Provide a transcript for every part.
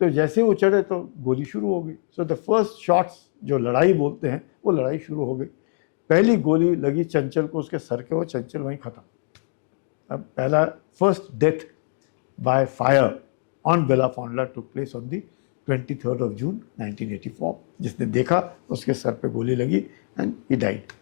तो जैसे वो चढ़े तो गोली शुरू हो गई। सो द फर्स्ट शॉट्स, जो लड़ाई बोलते हैं, वो लड़ाई शुरू हो गई। पहली गोली लगी चंचल को उसके सर के, वो चंचल वहीं खत्म। अब पहला first death by fire on Bilafond took place on the 23rd of June 1984। जिसने देखा उसके सर पे गोली लगी एंड ही डाइड।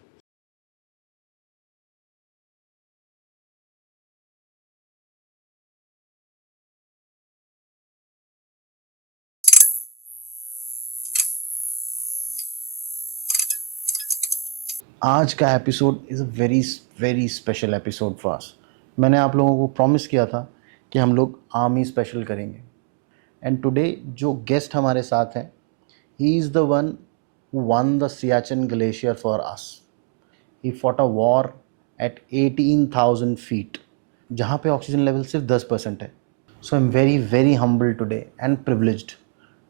आज का episode is a very very special episode for us. मैंने आप लोगों को प्रॉमिस किया था कि हम लोग आर्मी स्पेशल करेंगे, एंड टुडे जो गेस्ट हमारे साथ हैं, he is the one who won the Siachen glacier for us. He fought a war at 18,000 feet, जहाँ पे ऑक्सीजन लेवल सिर्फ 10% है। So I am very very humble today and privileged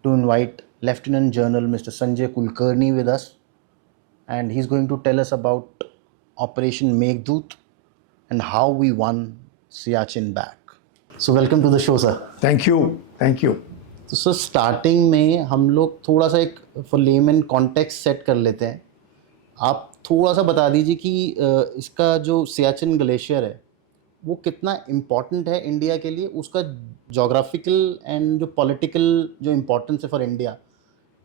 to invite lieutenant general mister Sanjay Kulkarni with us, and he's going to tell us about Operation Meghdoot and how we won Siachen back. So welcome to the show, sir. Thank you. तो sir, starting में हम लोग थोड़ा सा एक for lemon context set कर लेते हैं। आप थोड़ा सा बता दीजिए कि इसका जो सियाचिन ग्लेशियर है वो कितना इम्पॉर्टेंट है इंडिया के लिए, उसका जोग्राफिकल एंड जो पॉलिटिकल जो इम्पोर्टेंस है फॉर इंडिया,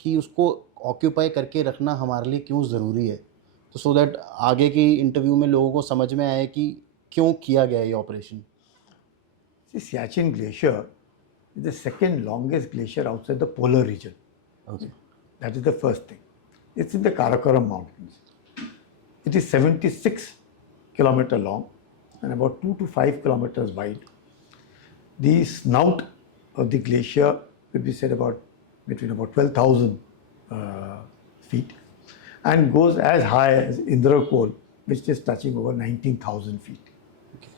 कि उसको ऑक्यूपाई करके रखना हमारे लिए क्यों ज़रूरी है, तो सो दैट आगे की इंटरव्यू में लोगों को समझ में आए कि क्यों किया गया ये operation. Siachen Glacier is the second longest glacier outside the polar region. Okay. That is the first thing. It's in the Karakoram Mountains. It is 76 kilometers long and about 2 to 5 kilometers wide. The snout of the glacier could be said between about 12,000 feet and goes as high as Indrakol, which is touching over 19,000 feet. Okay.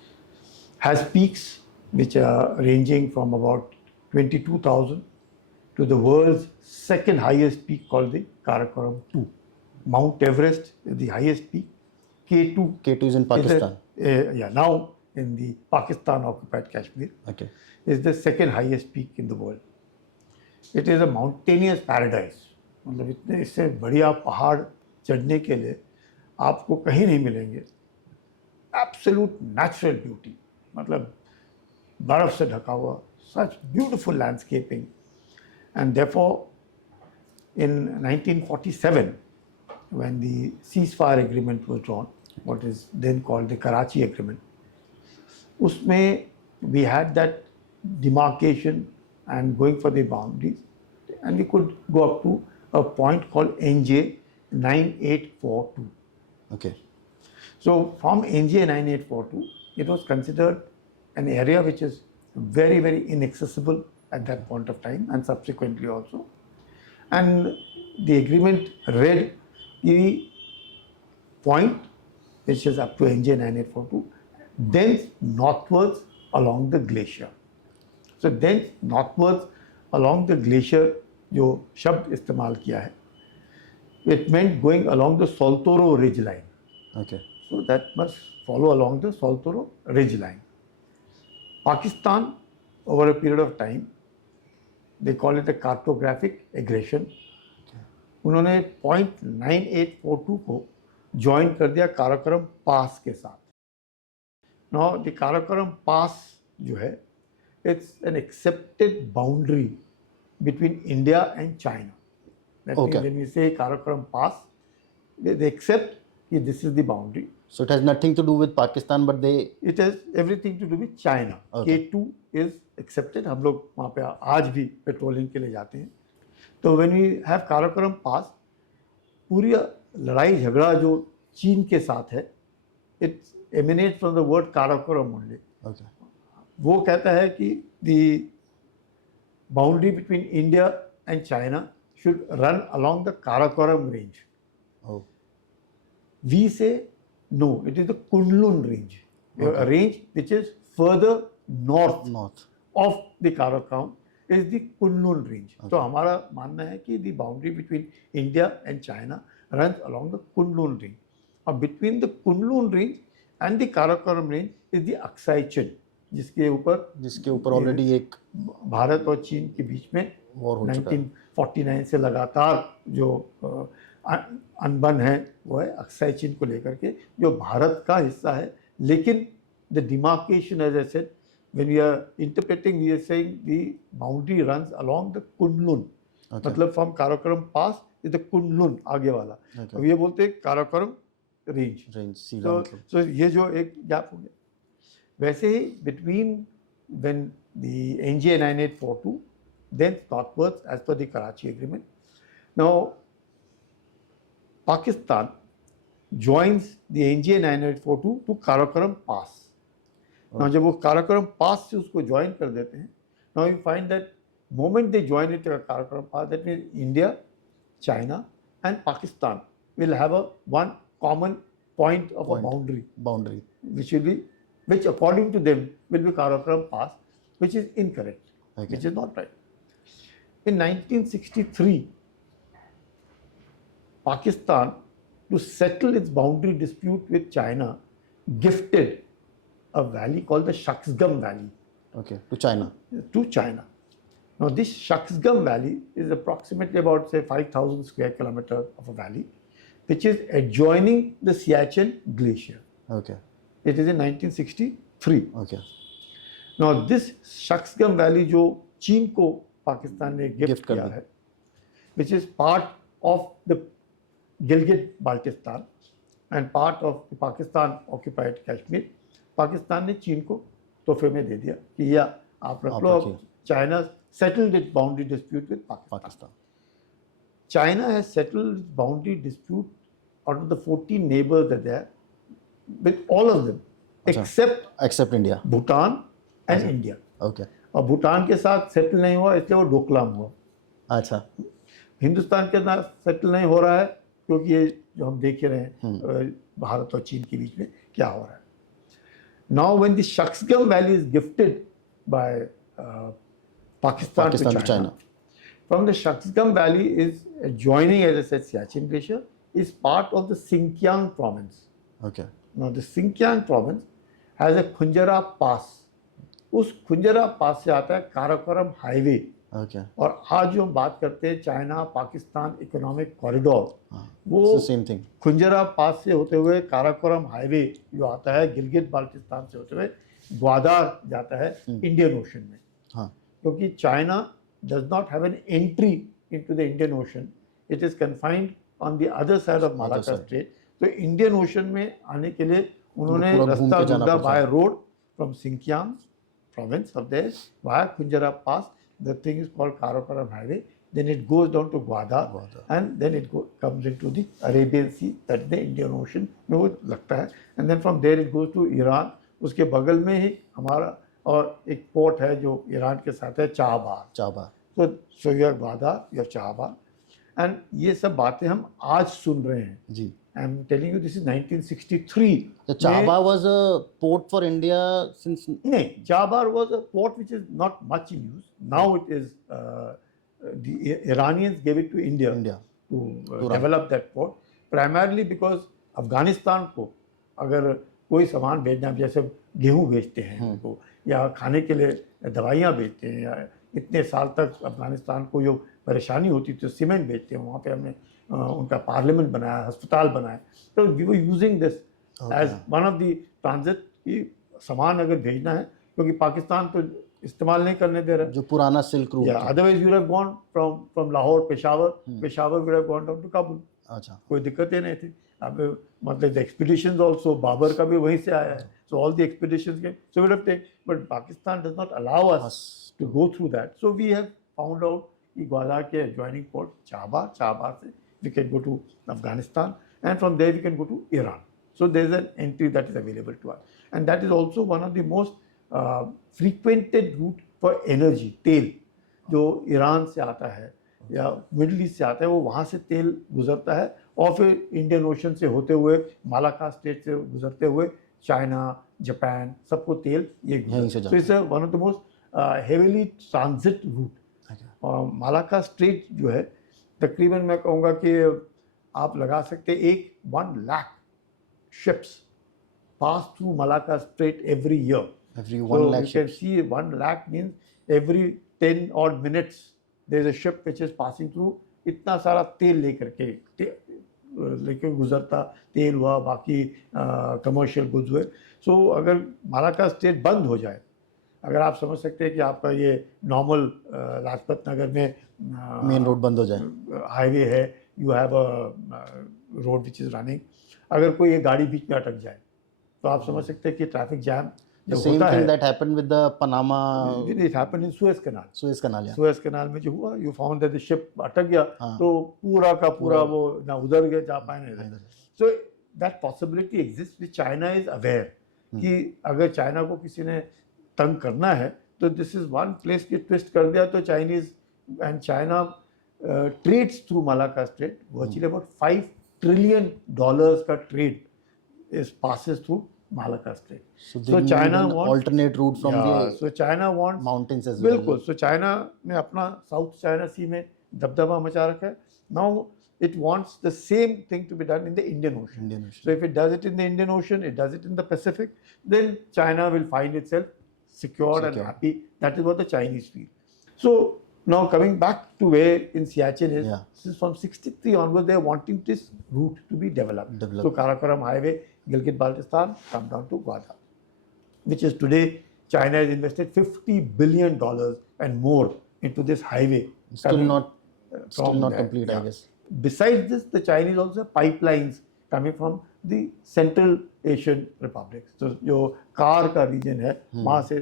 Has peaks which are ranging from about 22,000 to the world's second highest peak called the Karakoram 2. Mount Everest is the highest peak. K2. K2 is in Pakistan. Now in the Pakistan occupied Kashmir. Okay. Is the second highest peak in the world. It is a mountainous paradise. मतलब इतने इससे बढ़िया पहाड़ चढ़ने के लिए आपको कहीं नहीं मिलेंगे। Absolute natural beauty, मतलब बर्फ से ढका हुआ, such beautiful landscaping, and therefore in 1947 when the ceasefire agreement was drawn, what is then called the Karachi Agreement, उसमें we had that demarcation and going for the boundaries, and we could go up to a point called NJ 9842. Okay. So from NJ 9842, it was considered an area which is very, very inaccessible at that point of time and subsequently also. And the agreement read the point which is up to NJ 9842, thence northwards along the glacier. So thence northwards along the glacier, जो शब्द इस्तेमाल किया है, it meant going along the Saltoro ridge line. Okay. So that must follow along the Saltoro ridge line. Pakistan, over a period of time, they call it a cartographic aggression. उन्होंने point 9842 को join कर दिया काराकोरम पास के साथ. Now the Karakoram Pass जो है, it's an accepted boundary between India and China. That Okay. means when we say Karakoram Pass, they accept that this is the boundary. So it has nothing to do with Pakistan, but they. It has everything to do with China. Okay. K2 is accepted. हम लोग वहाँ पे आज भी patrolling के लिए जाते हैं. तो when we have Karakoram Pass, पूरी लड़ाई झगड़ा जो चीन के साथ है, it emanates from the word Karakoram only. Okay. वो कहता है कि the boundary between India and China should run along the Karakoram range. Oh. We say no, it is the Kunlun range, a range which is further north of the Karakoram is the Kunlun range. So हमारा मानना है कि the boundary between India and China runs along the Kunlun range. And between the Kunlun range and the Karakoram range is the Aksai Chin. जिसके ऊपर already एक भारत और चीन के बीच में वॉर हो चुका है। 1949 से लगातार जो अनबन है वो है अक्साई चीन को लेकर के, जो भारत का हिस्सा है। लेकिन the demarcation, as I said, when we are interpreting, we are saying the boundary runs along the Kunlun, मतलब from Karakoram pass is the Kunlun आगे वाला। अब ये बोलते हैं काराकोरम रेंज। सो ये जो एक गैप हो गया। वैसे ही between when the NJ 9842 then northwards as per the Karachi agreement. Now Pakistan joins the NJ 9842 to Karakoram Pass. Now जब वो काराकोरम पास से उसको ज्वाइन कर देते हैं, now you find that moment they join it to Karakoram Pass, that means India, China and Pakistan will have a one common point of a boundary, which according to them will be Karakoram Pass, which is incorrect, which is not right. In 1963, Pakistan, to settle its boundary dispute with China, gifted a valley called the Shaksgam Valley. To China. Now this Shaksgam Valley is approximately about, say, 5,000 square kilometers of a valley, which is adjoining the Siachen Glacier. It is in 1963. Now this Shaksgam Valley जो चीन को पाकिस्तान ने gift किया है, which is part of the Gilgit Baltistan and part of the Pakistan occupied Kashmir, Pakistan ने चीन को तोहफे में दे दिया कि यह आप रख लो। China settled its boundary dispute with Pakistan. China has settled its boundary dispute out of the 14 neighbors that there with all of them except India, Bhutan and India. और भूटान के साथ सेटल नहीं हुआ इसलिए वो डोकलाम हुआ। हिंदुस्तान के साथ सेटल नहीं हो रहा है क्योंकि ये जो हम देख रहे हैं भारत और चीन के बीच में क्या हो रहा है। Now when the Shaksgam Valley is gifted by Pakistan to China, from the Shaksgam Valley is adjoining, as I said, Siachen Glacier, is part of the Xinjiang province. Now the Xinjiang province has a Khunjara Pass. उस खुंजरा पास से आता है Karakoram highway. और आज जो हम बात करते हैं चाइना पाकिस्तान इकोनॉमिक कॉरिडोर, वो खुंजरा पास से होते हुए काराकोरम हाईवे जो आता है गिलगित बाल्टिस्तान से होते हुए ग्वादार जाता है इंडियन ओशन में। क्योंकि China does not have an entry into the Indian ocean, it is confined on the other side of Malacca strait. तो इंडियन ओशन में आने के लिए उन्होंने रास्ता ढूंढा by road from Sinkiang province of there via Khunjara Pass. The thing is called Karakoram Highway. Then it goes down to Gwadar and then it comes into the Arabian Sea, that's the Indian Ocean में वो लगता है। And then from there it goes to Iran. उसके बगल में ही हमारा और एक पोर्ट है जो ईरान के साथ है, Chabahar. So you have Gwadar, you have Chabahar, and ये सब बातें हम आज सुन रहे हैं जी। I'm telling you, this is 1963. So Chabar was a port for India since. No, Chabar was a port which is not much in use. Now it is. The Iranians gave it to India to develop that port, primarily because Afghanistan को अगर कोई सामान भेजना है, जैसे गेहूँ भेजते हैं उनको या खाने के लिए दवाइयाँ भेजते हैं, या इतने साल तक अफगानिस्तान को जो परेशानी होती थी सीमेंट भेजते हैं, वहाँ पे हमने उनका पार्लियामेंट बनाया, अस्पताल बनाया। तो we were using this as one of the transit की सामान अगर भेजना है, क्योंकि पाकिस्तान तो इस्तेमाल नहीं करने दे रहा है जो पुराना silk route. Otherwise you have gone from Lahore Peshawar would have gone down to Kabul. कोई दिक्कतें नहीं थी। अब मतलब द एक्सपीडिशंस आल्सो बाबर का भी वहीं से आया है, सो ऑल द एक्सपीडिशंस के so would have take, but Pakistan does not allow us to go through that. So we have found out कि ग्वादार के एडजॉइनिंग पोर्ट चाबार से we can go to Afghanistan, and from there we can go to Iran. So there is an entry that is available to us, and that is also one of the most frequented route for energy. तेल जो Iran से आता है या middle east से आता है, वो वहाँ से तेल गुजरता है और फिर इंडियन ओशन से होते हुए मालाक्का स्टेट से गुजरते हुए चाइना, जापान, सबको तेल ये so it's one of the most heavily transit route. और मालाक्का स्ट्रेट जो है तकरीबन मैं कहूँगा कि आप लगा सकते 1 lakh ships pass through Malacca straight every year. Every So 1 lakh you can ships. see 1 lakh means every 10 odd minutes there is a ship which is passing through. इतना सारा तेल लेकर गुजरता, तेल हुआ, बाकी कमर्शियल गुड्स हुए. सो अगर मालाका स्ट्रेट बंद हो जाए, अगर आप समझ सकते हैं कि आपका ये नॉर्मल लाजपत नगर में मेन रोड बंद हो जाए. हाईवे है, you have a road which is running, अगर कोई ये गाड़ी बीच में अटक जाए तो आप समझ सकते हैं कि ट्रैफिक जैम The जब same होता thing है. that happened with the Panama it happened in Suez canal. Suez Canal. Yeah. Suez canal में जो हुआ, you found that the ship अटक गया, हाँ. तो पूरा का पूरा वो ना उधर गया जा पाए ना. इधर. So that possibility exist which China is aware कि अगर चाइना को किसी ने तंग करना है तो दिस इज वन प्लेस की ट्विस्ट कर दिया तो Chinese and China trades through Malacca strait. Virtually about $5 trillion का trade is passes through Malacca Strait. So they So need China an wants alternate route from so China wants the mountains as well. बिल्कुल. So China ने अपना south China सी में दबदबा मचा रखा है. Now it wants the same thing to be done in the Indian Ocean. Indian Ocean. So if it does it in the Indian Ocean, it does it in the Pacific, then China will find itself secured and Secure. happy. That is what the Chinese feel. So now coming back to where in Siachen is, Yeah. since from 63 onwards they are wanting this route to be developed. Developed. So Karakoram Highway, Gilgit-Baltistan, come down to Gwadar, which is today China has invested $50 billion and more into this highway. Still coming, not still from not there. complete, Yeah. I guess. Besides this, the Chinese also have pipelines coming from the Central Asian republics. So जो car का reason है, वहाँ से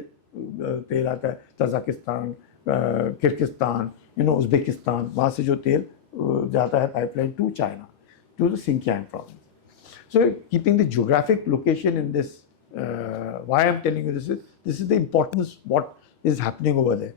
तेल आता है. Tajikistan, Kyrgyzstan, Uzbekistan, वहाँ से जो तेल जाता है pipeline to China, to the Sinkiang province. So keeping the geographic location in this, why I'm telling you this is the importance what is happening over there.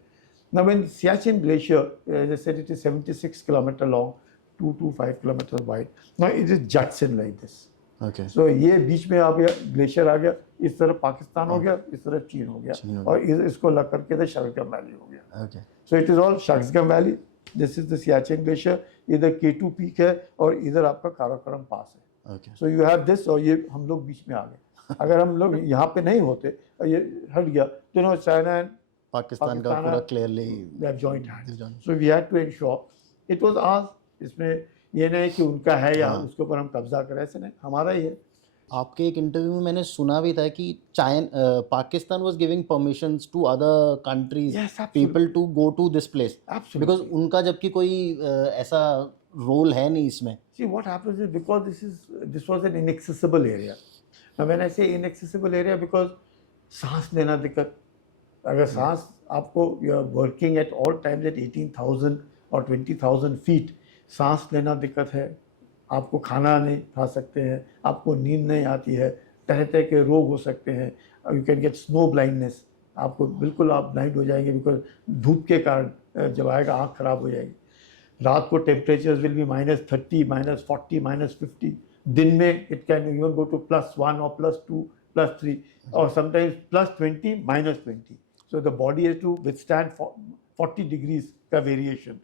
Now when Siachen Glacier, as I said, it is 76 kilometer long, 225 kilometers wide. Now it is Judson like this. Okay. So ये बीच में आ गया, glacier आ गया, इस तरफ पाकिस्तान हो गया, इस तरफ चीन हो गया, और इसको लग करके इधर शक्सगम वैली हो गया. Okay. So it is all Shaksgam valley. This is the Siachen Glacier. इधर K2 पीक है और इधर आपका काराकोरम पास है. Okay. So you have this, और ये हम लोग बीच में आ गए. अगर हम लोग यहाँ पे नहीं होते और ये हट गया तो चाइना एंड पाकिस्तान का पूरा clearly they have joined hands. So we had to ensure it was ours. इसमें ये नहीं कि उनका है या उसके ऊपर हम कब्जा करें, ऐसे नहीं, हमारा ही है. आपके एक इंटरव्यू में मैंने सुना भी था कि Pakistan was giving permissions to other countries Yes, absolutely. People to go to this place Absolutely. Because उनका जबकि कोई ऐसा रोल है नहीं इसमें. See, what happens is because this was an inaccessible area. Now when I say inaccessible area, because सांस लेना दिक्कत. अगर सांस आपको, you are working at all times at 18,000 or 20,000 feet, सांस लेना दिक्कत है. आपको खाना नहीं खा सकते हैं, आपको नींद नहीं आती है, तरह तरह के रोग हो सकते हैं. You can get snow blindness. आपको बिल्कुल आप ब्लाइंड हो जाएंगे बिकॉज धूप के कारण जब आएगा आँख खराब हो जाएगी. रात को टेम्परेचर्स विल बी -30, -40, -50. दिन में it can even go to +1 और +2, +3 और sometimes +20, -20. So the body has to withstand 40 degrees का variation.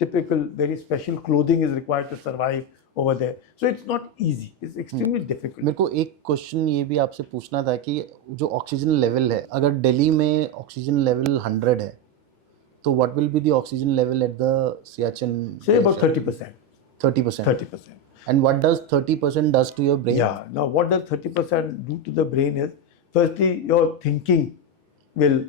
Typical, very special clothing is required to survive over there. So it's not easy. It's extremely difficult. मेरे को एक question ये भी आपसे पूछना था कि जो ऑक्सीजन लेवल है, अगर दिल्ली में ऑक्सीजन लेवल 100 है तो what will be the oxygen level at the Siachen? Say about 30%. 30%. 30%. And what does 30% does to your brain? Yeah. Now, what does 30% do to the brain is, firstly, your thinking will,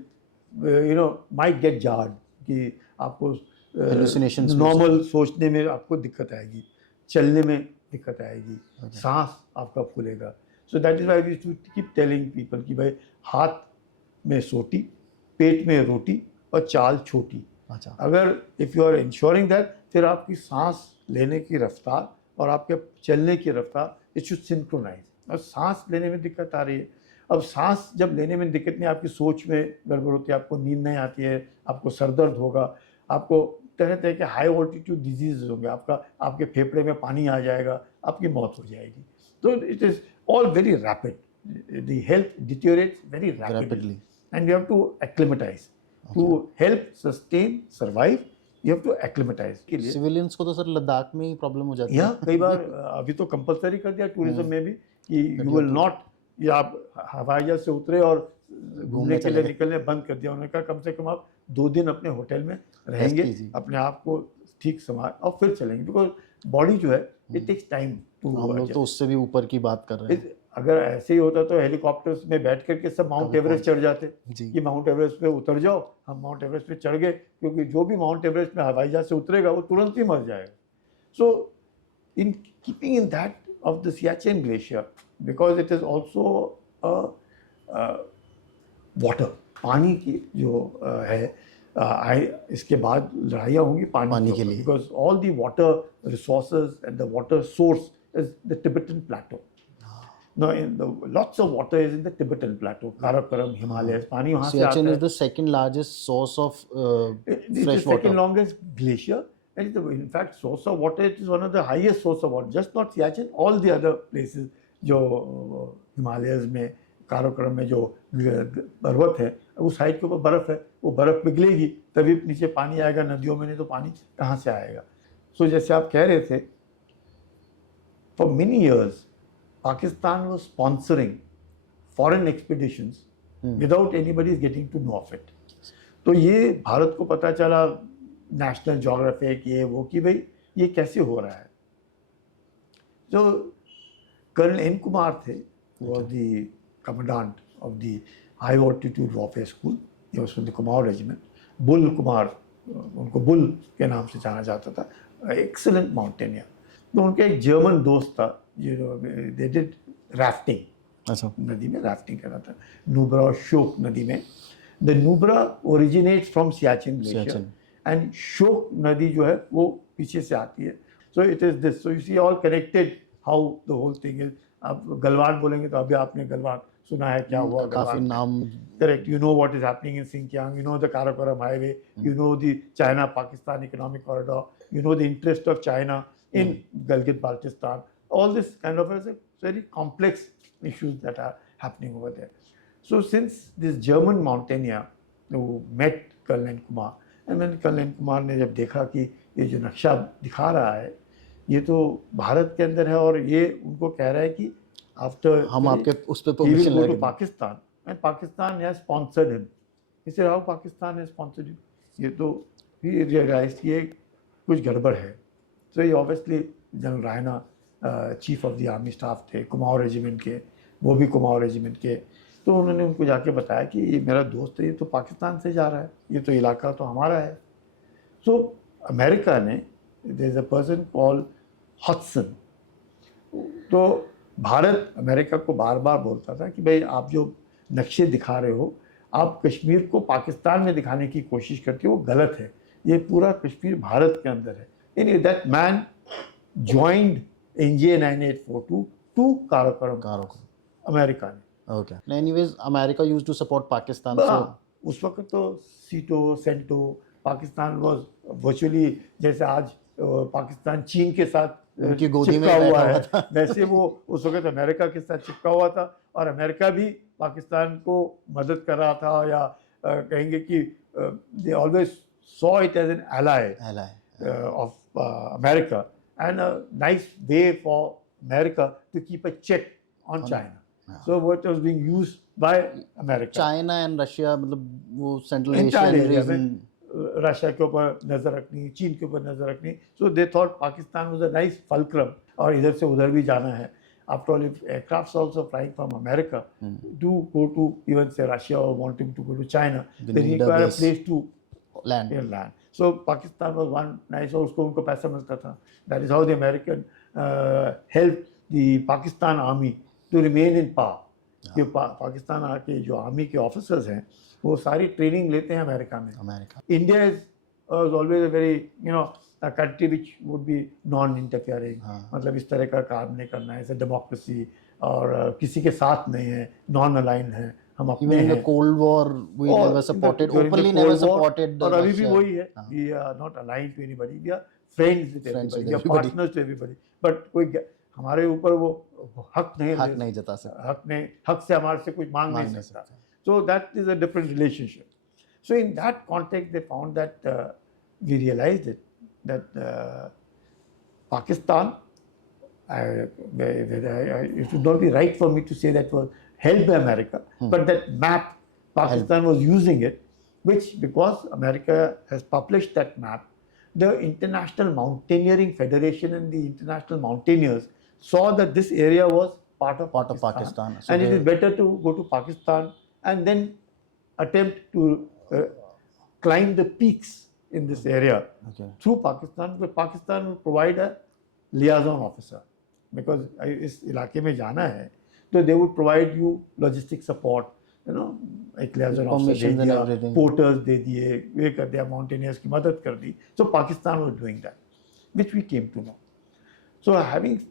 might get jarred. कि आपको Hallucinations भी normal सोचने में आपको दिक्कत आएगी, चलने में दिक्कत आएगी, सांस आपका फूलेगा. So that is why we too keep telling people कि भाई हाथ में सोटी, पेट में रोटी और चाल छोटी. अच्छा. अगर if you are ensuring that, फिर आपकी सांस लेने की रफ्तार और आपके चलने की रफ्तार इट शुड सिंक्रोनाइज. और सांस लेने में दिक्कत आ रही है. अब सांस जब लेने में दिक्कत नहीं, आपकी सोच में गड़बड़ होती है, आपको नींद नहीं आती है, आपको सर दर्द होगा, आपको तरह तरह के हाई ऑल्टीट्यूड डिजीज होंगे, आपके फेफड़े में पानी आ जाएगा, आपकी मौत हो जाएगी. तो it is all very rapid. The health deteriorates very rapidly and you have to acclimatize. To help sustain survive you have to acclimatize. के लिए सिविलियंस को तो सर लद्दाख में ही प्रॉब्लम हो जाती है. कई बार अभी तो कंपलसरी कर दिया टूरिज्म में भी कि यू विल नॉट ये आप हवाई जहाज से उतरे और घूमने के लिए निकलने बंद कर दिया। उन्होंने कहा कम से कम आप 2 दिन अपने होटल में रहेंगे, अपने आप को ठीक संभाल और फिर चलेंगे, बिकॉज बॉडी जो है इट टेक्स टाइम टू। हम लोग तो उससे भी ऊपर की बात कर रहे हैं। अगर ऐसे ही होता तो हेलीकॉप्टर्स में बैठ करके सब माउंट एवरेस्ट चढ़ जाते कि माउंट एवरेस्ट पे उतर जाओ, हम माउंट एवरेस्ट पे चढ़ गए, क्योंकि जो भी माउंट एवरेस्ट में हवाई जहाज से उतरेगा वो तुरंत ही मर जाएगा। So in keeping in that of the Siachen glacier, because it is also water, पानी की जो है, इसके बाद लड़ाइयाँ होंगी पानी के लिए, because all the water resources and the water source is the Tibetan plateau. No, lots of water is in the Tibetan plateau, Karakoram, Himalayas. पानी वहाँ से आता है. Siachen is the second largest source of It's the fresh water. second longest glacier, and it's in fact source of water. It is one of the highest source of water. Just not Siachen, all the other places जो Himalayas में, काराकोरम में जो पर्वत है, उस height के ऊपर बर्फ है, वो बर्फ पिघलेगी तभी नीचे पानी आएगा नदियों में, नहीं तो पानी कहाँ से आएगा। सो जैसे आप कह रहे थे, for many years Pakistan was sponsoring foreign expeditions without anybody getting to know of it. तो ये भारत को पता चला नेशनल ज्योग्राफिक ये वो कि भाई ये कैसे हो रहा है। जो कर्नल एन कुमार थे, was the commandant of the high altitude warfare school. He was from the Kumar regiment. Bull Kumar, उनको बुल के नाम से जाना जाता था, एक्सेलेंट माउंटेनियर। तो उनका एक जर्मन दोस्त था, दे डिड राफ्टिंग, अच्छा, नदी में राफ्टिंग कर रहा था, नुब्रा और शोक नदी में। The Nubra originates from Siachen glacier and Shyok नदी जो है वो पीछे से आती है। So it is this, so you see all connected how the whole thing is. आप गलवान बोलेंगे तो अभी आपने गलवान सुना है, क्या हुआ काफी नाम, correct, you know what is happening in Sinkiang, you know the Karakoram highway, you know the China Pakistan economic corridor, you know the interest of China in Gilgit Baltistan. All this kind of is a very complex issues that are happening over there. So since this German mountaineer who met Colonel Kumar, and then Colonel Kumar ने जब देखा कि ये जो नक्शा दिखा रहा है ये तो भारत के अंदर है और ये उनको कह रहा है कि आफ्टर हम आपके उस पे परमिशन लेंगे to Pakistan, and Pakistan has sponsored him. He said how Pakistan has sponsored you, ये तो ही रियलाइज्ड कि कुछ गड़बड़ है। तो ये obviously general Raina chief of the army staff थे कुमाऊं रेजिमेंट के, वो भी कुमाऊं रेजिमेंट के। तो उन्होंने उनको जाके बताया कि ये मेरा दोस्त है, ये तो पाकिस्तान से जा रहा है, ये तो इलाका तो हमारा है। सो अमेरिका ने, there is a person called Hudson, तो भारत अमेरिका को बार बार बोलता था कि भाई आप जो नक्शे दिखा रहे हो, आप कश्मीर को पाकिस्तान में दिखाने की कोशिश करते हो, वो गलत है, ये पूरा कश्मीर भारत के अंदर है। Anyway that man joined NJ 9842 to Karakoram, America ने। Okay, anyways America used to support Pakistan. सो उस वक्त तो सीटो सेंटो, पाकिस्तान वाज वर्चुअली जैसे आज पाकिस्तान चीन के साथ उनकी गोदी में चिपका हुआ है, वैसे वो उस वक्त अमेरिका के साथ चिपका हुआ था। और अमेरिका भी पाकिस्तान को मदद कर रहा था, या कहेंगे कि they always saw it as an ally of America, and a nice way for America to keep a check on China. So what was being used by America, China and Russia, मतलब वो Central Asian region, Russia के ऊपर नज़र रखनी, चीन के ऊपर नज़र रखनी। So they thought Pakistan was a nice fulcrum, और इधर से उधर भी जाना है। After all, if aircrafts also flying from America do go to even say Russia or wanting to go to China, they require a place to land. So Pakistan was one nice, और उसको उनको पैसा मिलता था। That is how the American helped the Pakistan army to remain in power. कि पाकिस्तान के जो army के ऑफिसर्स हैं वो सारी ट्रेनिंग लेते हैं अमेरिका में। India is always a very a country which would be non-interfering, मतलब इस तरह का काम नहीं करना है, ऐसे डेमोक्रेसी, और किसी के साथ नहीं है, नॉन अलाइन है, हम अपने हैं। Even in the Cold War we never supported, openly never supported, और अभी भी वही है, we are not aligned to anybody, we are friends with everybody, we are partners to everybody, but कोई हमारे ऊपर वो हक नहीं जता सकता, हक से हमारे से कुछ मांग नहीं सकता। So that is a different relationship. So in that context they found that we realized that Pakistan, it would not be right for me to say that was helped by America, but that map, Pakistan was using it, which because America has published that map, the International Mountaineering Federation and the international mountaineers saw that this area was part of Pakistan. So and it is better to go to Pakistan and then attempt to climb the peaks in this area through Pakistan, because Pakistan will provide a liaison officer. Because इस इलाके में जाना है तो they would provide you logistic support, you know, एक liaison officer दे दिया, porters दे दिए, ये कर दिया, mountaineers की मदद कर दी. So Pakistan was doing that, which we came to know. So having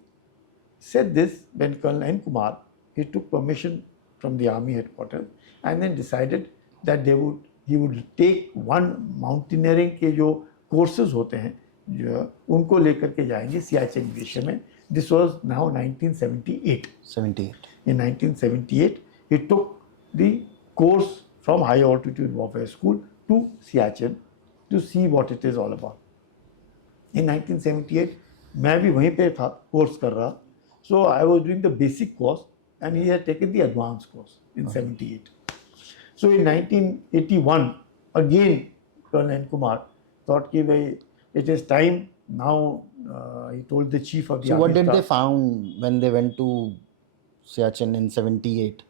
said this, when Colonel N. Kumar, he took permission from the army headquarters and then decided that he would take one mountaineering के जो courses होते हैं जो उनको लेकर के जाएंगे Siachen glacier में. This was now 1978. 78. In 1978, he took the course from High Altitude Warfare School to Siachen to see what it is all about. In 1978, मैं भी वहीं पे था course कर रहा. So I was doing the basic course and he had taken the advanced course in 78. So in 1981, again Colonel N. Kumar thought कि भाई it is time now. He told the chief of the So army what did staff, they found when they went to Siachen in 78?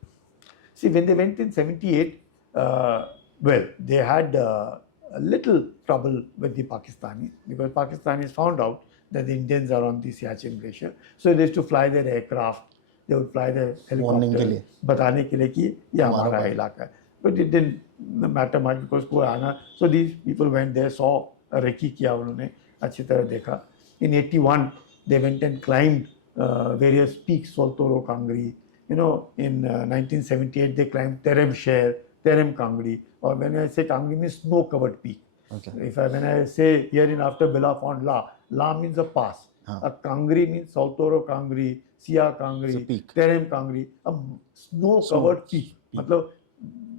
See, when they went in 78, well, they had a little trouble with the Pakistanis because Pakistanis found out that the Indians are on the Siachen Glacier. So they used to fly their aircraft, they would fly their helicopter, बताने के लिए कि ये हमारा इलाका है. But it didn't matter much because कोई आना. So these people went there, saw, recce किया उन्होंने, अच्छी तरह देखा. In 81, they went and climbed various peaks, Soltoro Kangri. You know, in 1978, they climbed Terem Sher, Terem Kangri. Or when I say Kangri means snow-covered peak. Okay. When I say here in after Belafond La, La means a pass. A Kangri means Soltoro Kangri, Sia Kangri, Terem Kangri, a snow-covered peak. मतलब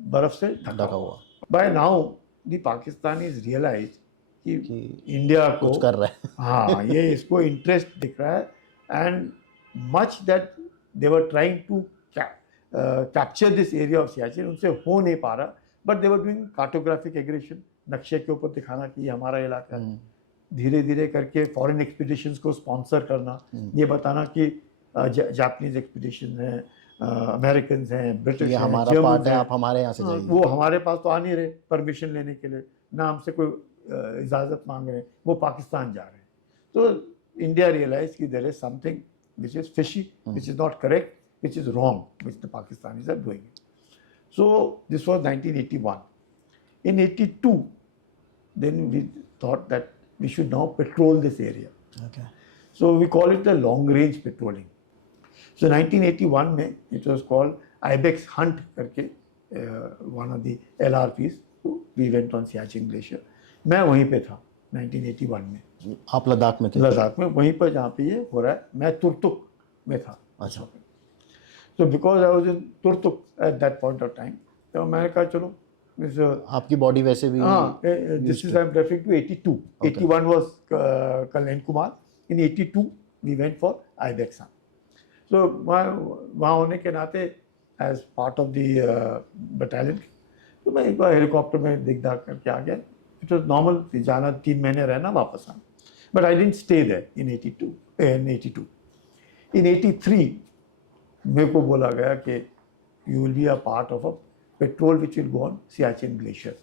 बर्फ से ढका हुआ. By now, the Pakistanis realized कि India को कुछ कर रहा है. हाँ, ये इसको इंटरेस्ट दिख रहा है. And much that they were trying to capture this area of Siachen, उनसे हो नहीं पा रहा. But they were doing cartographic aggression, नक्शे के ऊपर दिखाना कि ये हमारा इलाका है. धीरे धीरे करके फॉरेन एक्सपीडिशंस को स्पॉन्सर करना, ये बताना कि जापानीज एक्सपीडिशन है, अमेरिकन हैं, ब्रिटिश हैं, हमारा पार्ट है, आप हमारे यहाँ से जाइए. वो हमारे पास तो आ नहीं रहे परमिशन लेने के लिए, ना हमसे कोई इजाज़त मांग रहे हैं, वो पाकिस्तान जा रहे हैं. तो इंडिया रियलाइज कि there is something which is fishy, which is not correct, which is wrong, which the Pakistanis are doing it. So this was 1981. In 82, then we thought that we should now patrol this area. Okay. So we call it the long range patrolling. So 1981 में it was called Ibex Hunt करके one of the LRPs. We went on Siachen Glacier. मैं वहीं पे था 1981 में. आप लद्दाख में थे? लद्दाख में, वहीं पर जहाँ पे ये हो रहा है. मैं तुर्तुक में था. अच्छा. So because I was in Turtuk at that point of time, तो मैंने कहा चलो. आपकी बॉडी वैसे भी. हाँ, this is I'm referring to 82. Okay. 81 was Colonel N. Kumar. In 82 we went for Ibex Hunt. So वहाँ होने के नाते as part of the battalion, तो मैं एक बार हेलीकॉप्टर में दिख दाख करके आ गया. It was normal, जाना 3 महीने रहना वापस आना. But I didn't stay there in 82. In 83 मेरे को बोला गया कि you will be a part of a patrol which will go on Siachen Glacier.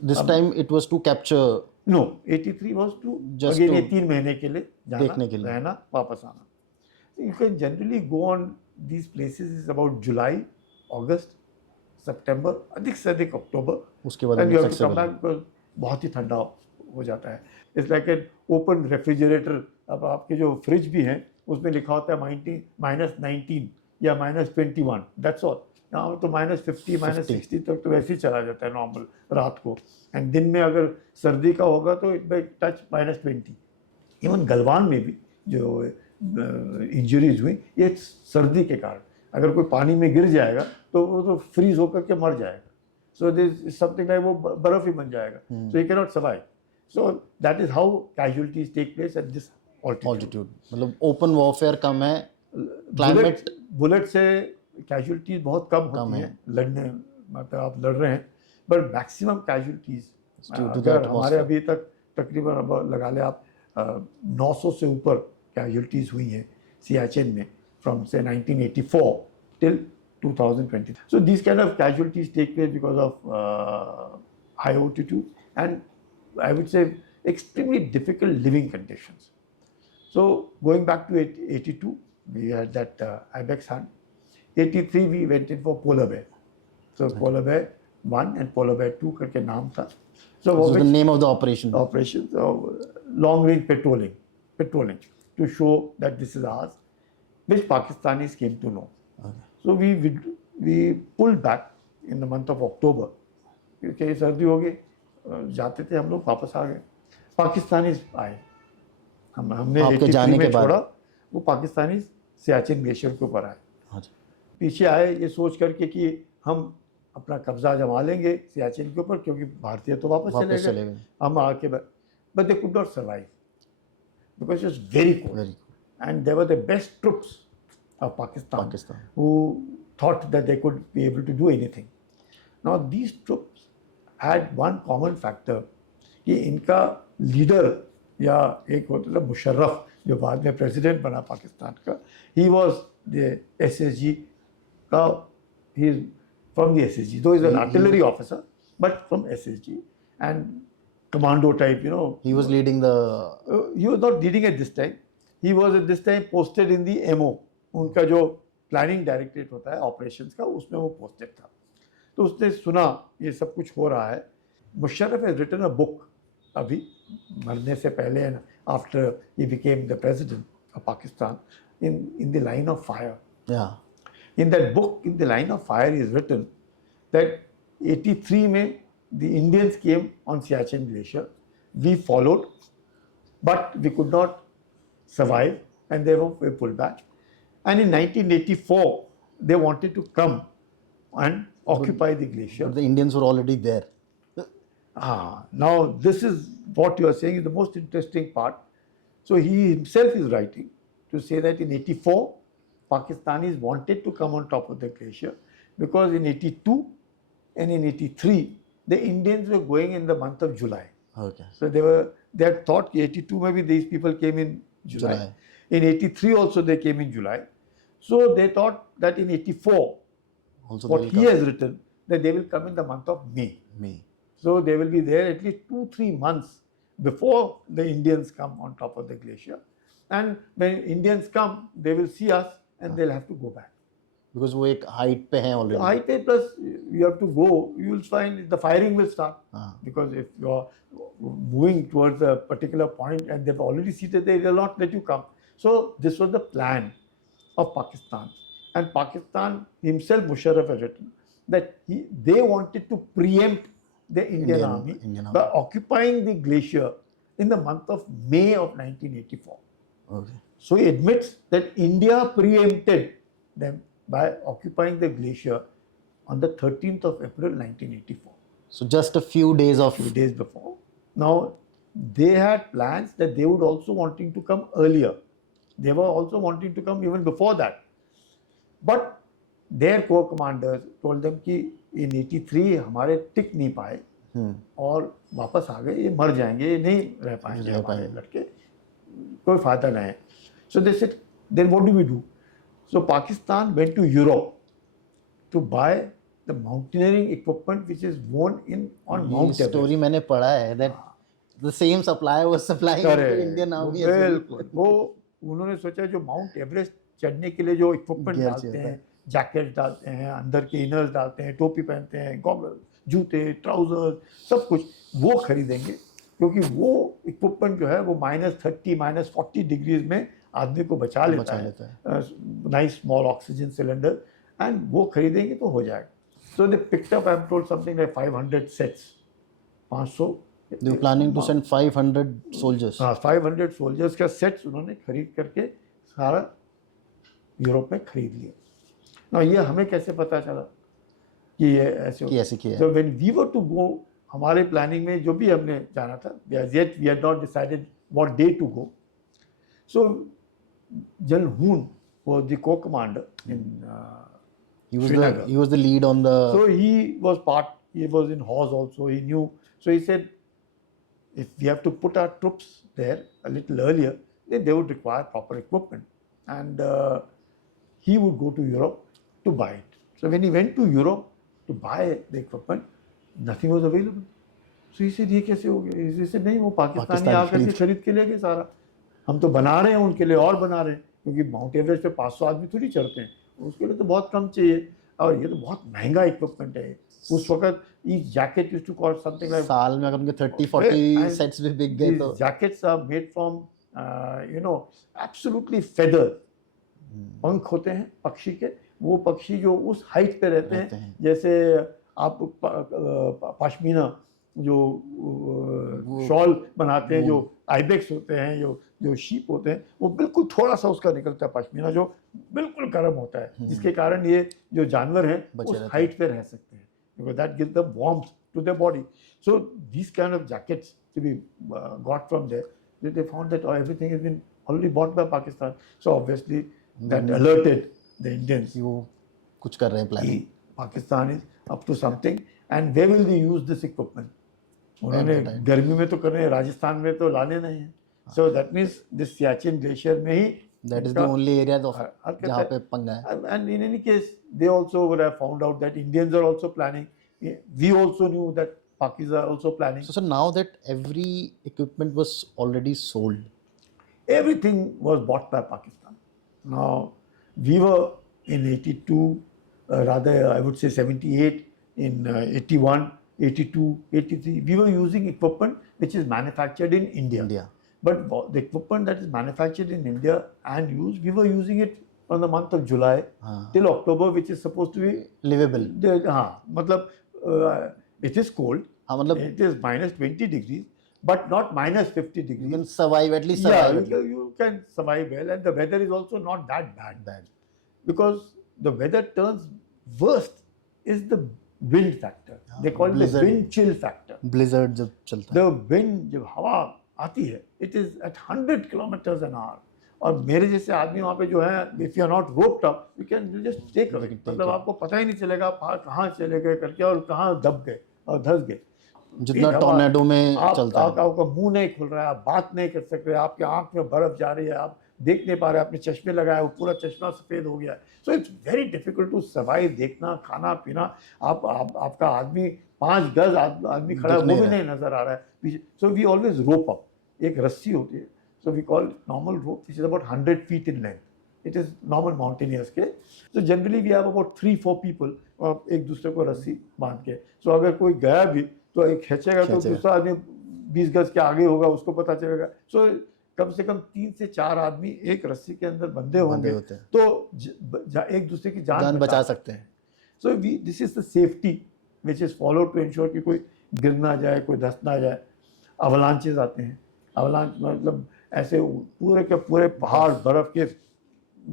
This time it was to capture. No, 83 was to Just again to 3 महीने के लिए जाना, देखने के लिए, रहना, वापस आना. You can generally go on these places is about July, August, September, अधिक से अधिक अक्टूबर. उसके बाद and you have to come back because बहुत ही ठंडा हो जाता है. It's like an open refrigerator. अब आपके जो फ्रिज भी हैं उसमें लिखा होता है -19 या -21. That's all. यहाँ तो -50, -60 तक तो वैसे ही चला जाता है नॉर्मल रात को. एंड दिन में अगर सर्दी का होगा तो it may touch -20. Even Galwan में भी जो इंजरीज हुई ये सर्दी के कारण, अगर कोई पानी में गिर जाएगा तो वो तो फ्रीज होकर के मर जाएगा. सो दिस समथिंग लाइक वो बर्फ ही बन जाएगा. So he can not survive. So that is how casualties take place at this altitude. मतलब ओपन वॉरफेयर कम है, क्लाइमेट बुलेट से कैजुअलिटीज बहुत कम होती हैं लड़ने, मतलब आप लड़ रहे हैं, बट मैक्सिमम कैजुअलिटीज अगर हमारे अभी तक तकरीबन अब लगा ले आप 900 से ऊपर कैजुअलिटीज हुई हैं सियाचिन में फ्रॉम से 1984 till 2020. So these kind of casualties take place because of high altitude and I would say extremely difficult living conditions. So going back to 82, we had that Ibex hunt. 83 we went in for polar bear. So polar bear 1 and polar bear 2 करके नाम था. So the name of the operation? Operation, so long range patrolling to show that this is ours, which Pakistanis came to know. Okay. So we pulled back in the month of October क्योंकि सर्दी हो गई, जाते थे हम लोग, वापस आ गए. पाकिस्तानी आए, हमने 83 में छोड़ा, वो पाकिस्तानी सियाचिन ग्लेशियर के ऊपर आए. पीछे आए ये सोच करके कि हम अपना कब्जा जमा लेंगे सियाचिन के ऊपर, क्योंकि भारतीय तो वापस चले गए, हम आके, but they could not survive because it was very cold and they were the best troops of Pakistan who thought that they could be able to do anything. Now these troops had one common factor कि इनका leader या एक होता था मुशर्रफ जो बाद में president बना पाकिस्तान का, he was the SSG का, he is from the SSG, though he is an artillery officer but from SSG and commando type, you know. He was leading the he was not leading at this time, he was at this time posted in the MO, उनका जो planning directorate होता है operations का, उसमें वो posted था. तो उसने सुना ये सब कुछ हो रहा है. Musharraf has written a book अभी मरने से पहले, after he became the president of Pakistan, in the line of fire. In that book, in the line of fire is written that 83 में the Indians came on Siachen glacier, we followed but we could not survive and they were pulled back. And in 1984, they wanted to come and occupy the glacier. But the Indians were already there. Now this is what you are saying is the most interesting part. So he himself is writing to say that in 84, Pakistanis wanted to come on top of the glacier because in 82 and in 83, the Indians were going in the month of July. Okay. So they had thought that 82 maybe these people came in July. In 83 also they came in July. So they thought that in 84, also what he has written, that they will come in the month of May. So they will be there at least 2-3 months before the Indians come on top of the glacier. And when Indians come, they will see us and they'll have to go back. Because वो एक height पे हैं already. Height पे plus you have to go, you will find the firing will start. Because if you are moving towards a particular point and they've already seated there, they will not let you come. So this was the plan of Pakistan, and Pakistan himself, Musharraf had written that they wanted to preempt the Indian army by occupying the glacier in the month of May of 1984. Okay. So he admits that India preempted them by occupying the glacier on the 13th of April 1984. So just a few days before. Now they had plans that they would also wanting to come earlier. They were also wanting to come even before that. But their corps commanders told them कि in 83 हमारे टिक नहीं पाए और वापस आ गए, ये मर जाएंगे, ये नहीं रह पाएंगे हमारे लड़के, कोई फायदा नहीं है. So they said, then what do we do? So Pakistan went to Europe to buy the mountaineering equipment which is worn on Mount Everest. Story मैंने पढ़ा है that the same supplier was supplying to Indian army. बिल्कुल, वो उन्होंने सोचा जो mount Everest चढ़ने के लिए जो इक्विपमेंट डालते हैं, जैकेट डालते हैं, अंदर के इनर्स डालते हैं, टोपी पहनते हैं, गॉगल, जूते, ट्राउजर, सब कुछ वो खरीदेंगे, क्योंकि वो इक्विपमेंट जो है वो -30 -40 डिग्रीज में आदमी को बचा लेता है. Nice small oxygen cylinder, and वो खरीदेंगे तो हो जाएगा. So they picked up, I am told something like 500 sets, 500. They were planning to send 500 soldiers. 500 soldiers का सेट्स उन्होंने खरीद करके सारा यूरोप में खरीद लिया. ना ये हमें कैसे पता चला कि ये ऐसे किया? So when we were to go, हमारे प्लानिंग में जो भी हमने जाना था, yet we had not decided what day to go. So General Hoon was the co-commander in Srinagar. he was the lead on the. So he was in Hawes also, he knew. So he said, if we have to put our troops there a little earlier, then they would require proper equipment. And he would go to Europe to buy it. So when he went to Europe to buy the equipment, nothing was available. So he said, ये कैसे हो गया? He said, नहीं, वो पाकिस्तानी आकर के खरीद के ले गए सारा. हम तो बना रहे हैं उनके लिए और बना रहे हैं, क्योंकि माउंट एवरेस्ट पे 500 आदमी थोड़ी चढ़ते हैं, उसके लिए तो बहुत कम चाहिए, और ये तो बहुत महंगा इक्विपमेंट है. उस वक्त each jacket used to cost something like, साल में अगर उनके 30-40 सेट्स भी बिक गए तो. these jackets are made from absolutely feather. पंख होते हैं पक्षी के, वो पक्षी जो उस हाइट पे रहते हैं, जैसे आप पश्मीना जो शॉल बनाते हैं, जो आइबेक्स होते हैं, जो शीप होते हैं, वो बिल्कुल थोड़ा सा उसका निकलता है पश्मीना, जो बिल्कुल गर्म होता है, जिसके कारण ये जो जानवर हैं उस हाइट पे रह सकते हैं, because that gives them warmth to their body. So these kind of jackets to be got from there, they found that everything has been already bought by Pakistan. So obviously that alerted the Indians. वो कुछ कर रहे हैं planning. Pakistan is up to something, and where will they use this equipment? उन्होंने गर्मी में तो कर रहे हैं, राजस्थान में तो लाने नहीं है. So that means this Siachen glacier में ही. That is the only area जहाँ पे पंगा है. And in any case, they also would have found out that Indians are also planning. We also knew that Pakis are also planning. So now that every equipment was already sold, everything was bought by Pakistan. Now, we were in 82, rather I would say 78, in 81, 82, 83, we were using equipment which is manufactured in India. But the equipment that is manufactured in India and used, we were using it from the month of July till October, which is supposed to be livable. मतलब it is cold, it is minus 20 degrees, but not minus 50 degrees. You can survive, at least survive. Yeah, you can survive well, and the weather is also not that bad. Because the weather turns worst is the wind factor. They call it the wind chill factor. Blizzard जब चलता है. The wind, जब हवा आती है, it is at 100 kilometers an hour. और मेरे जैसे आदमी वहाँ पे जो है, if you are not roped up, you can just take away. मतलब आपको पता ही नहीं चलेगा आप कहाँ चले गए करके और कहाँ दब गए और धस गए. जितना टॉर्नेडो में चलता है, आपका मुंह नहीं खुल रहा है, आप बात नहीं कर सक रहे, आपके आंख में बर्फ जा रही है, आप देख नहीं पा रहे, आपने चश्मे लगाए, वो पूरा चश्मा सफेद हो गया है. So it's very difficult to survive. देखना, खाना पीना, आपका आदमी 5 गज आदमी खड़ा है, वो भी नहीं नजर आ रहा है. So we always rope up. एक रस्सी होती है, so we call normal rope, which is about 100 feet in length. It is normal mountaineers के. So generally we have about 3-4 people, और एक दूसरे को रस्सी बांध के. So अगर कोई गया भी तो एक खींचेगा तो दूसरा आदमी 20 गज के आगे होगा, उसको पता चलेगा. So कम से कम 3 से 4 आदमी एक रस्सी के अंदर बंधे होंगे तो एक दूसरे की जान बचा सकते हैं. So this is the safety which is followed to ensure कि कोई गिर ना जाए, कोई धस ना जाए. अवलांचेस आते हैं. अवलांच मतलब ऐसे पूरे के पूरे पहाड़ बर्फ के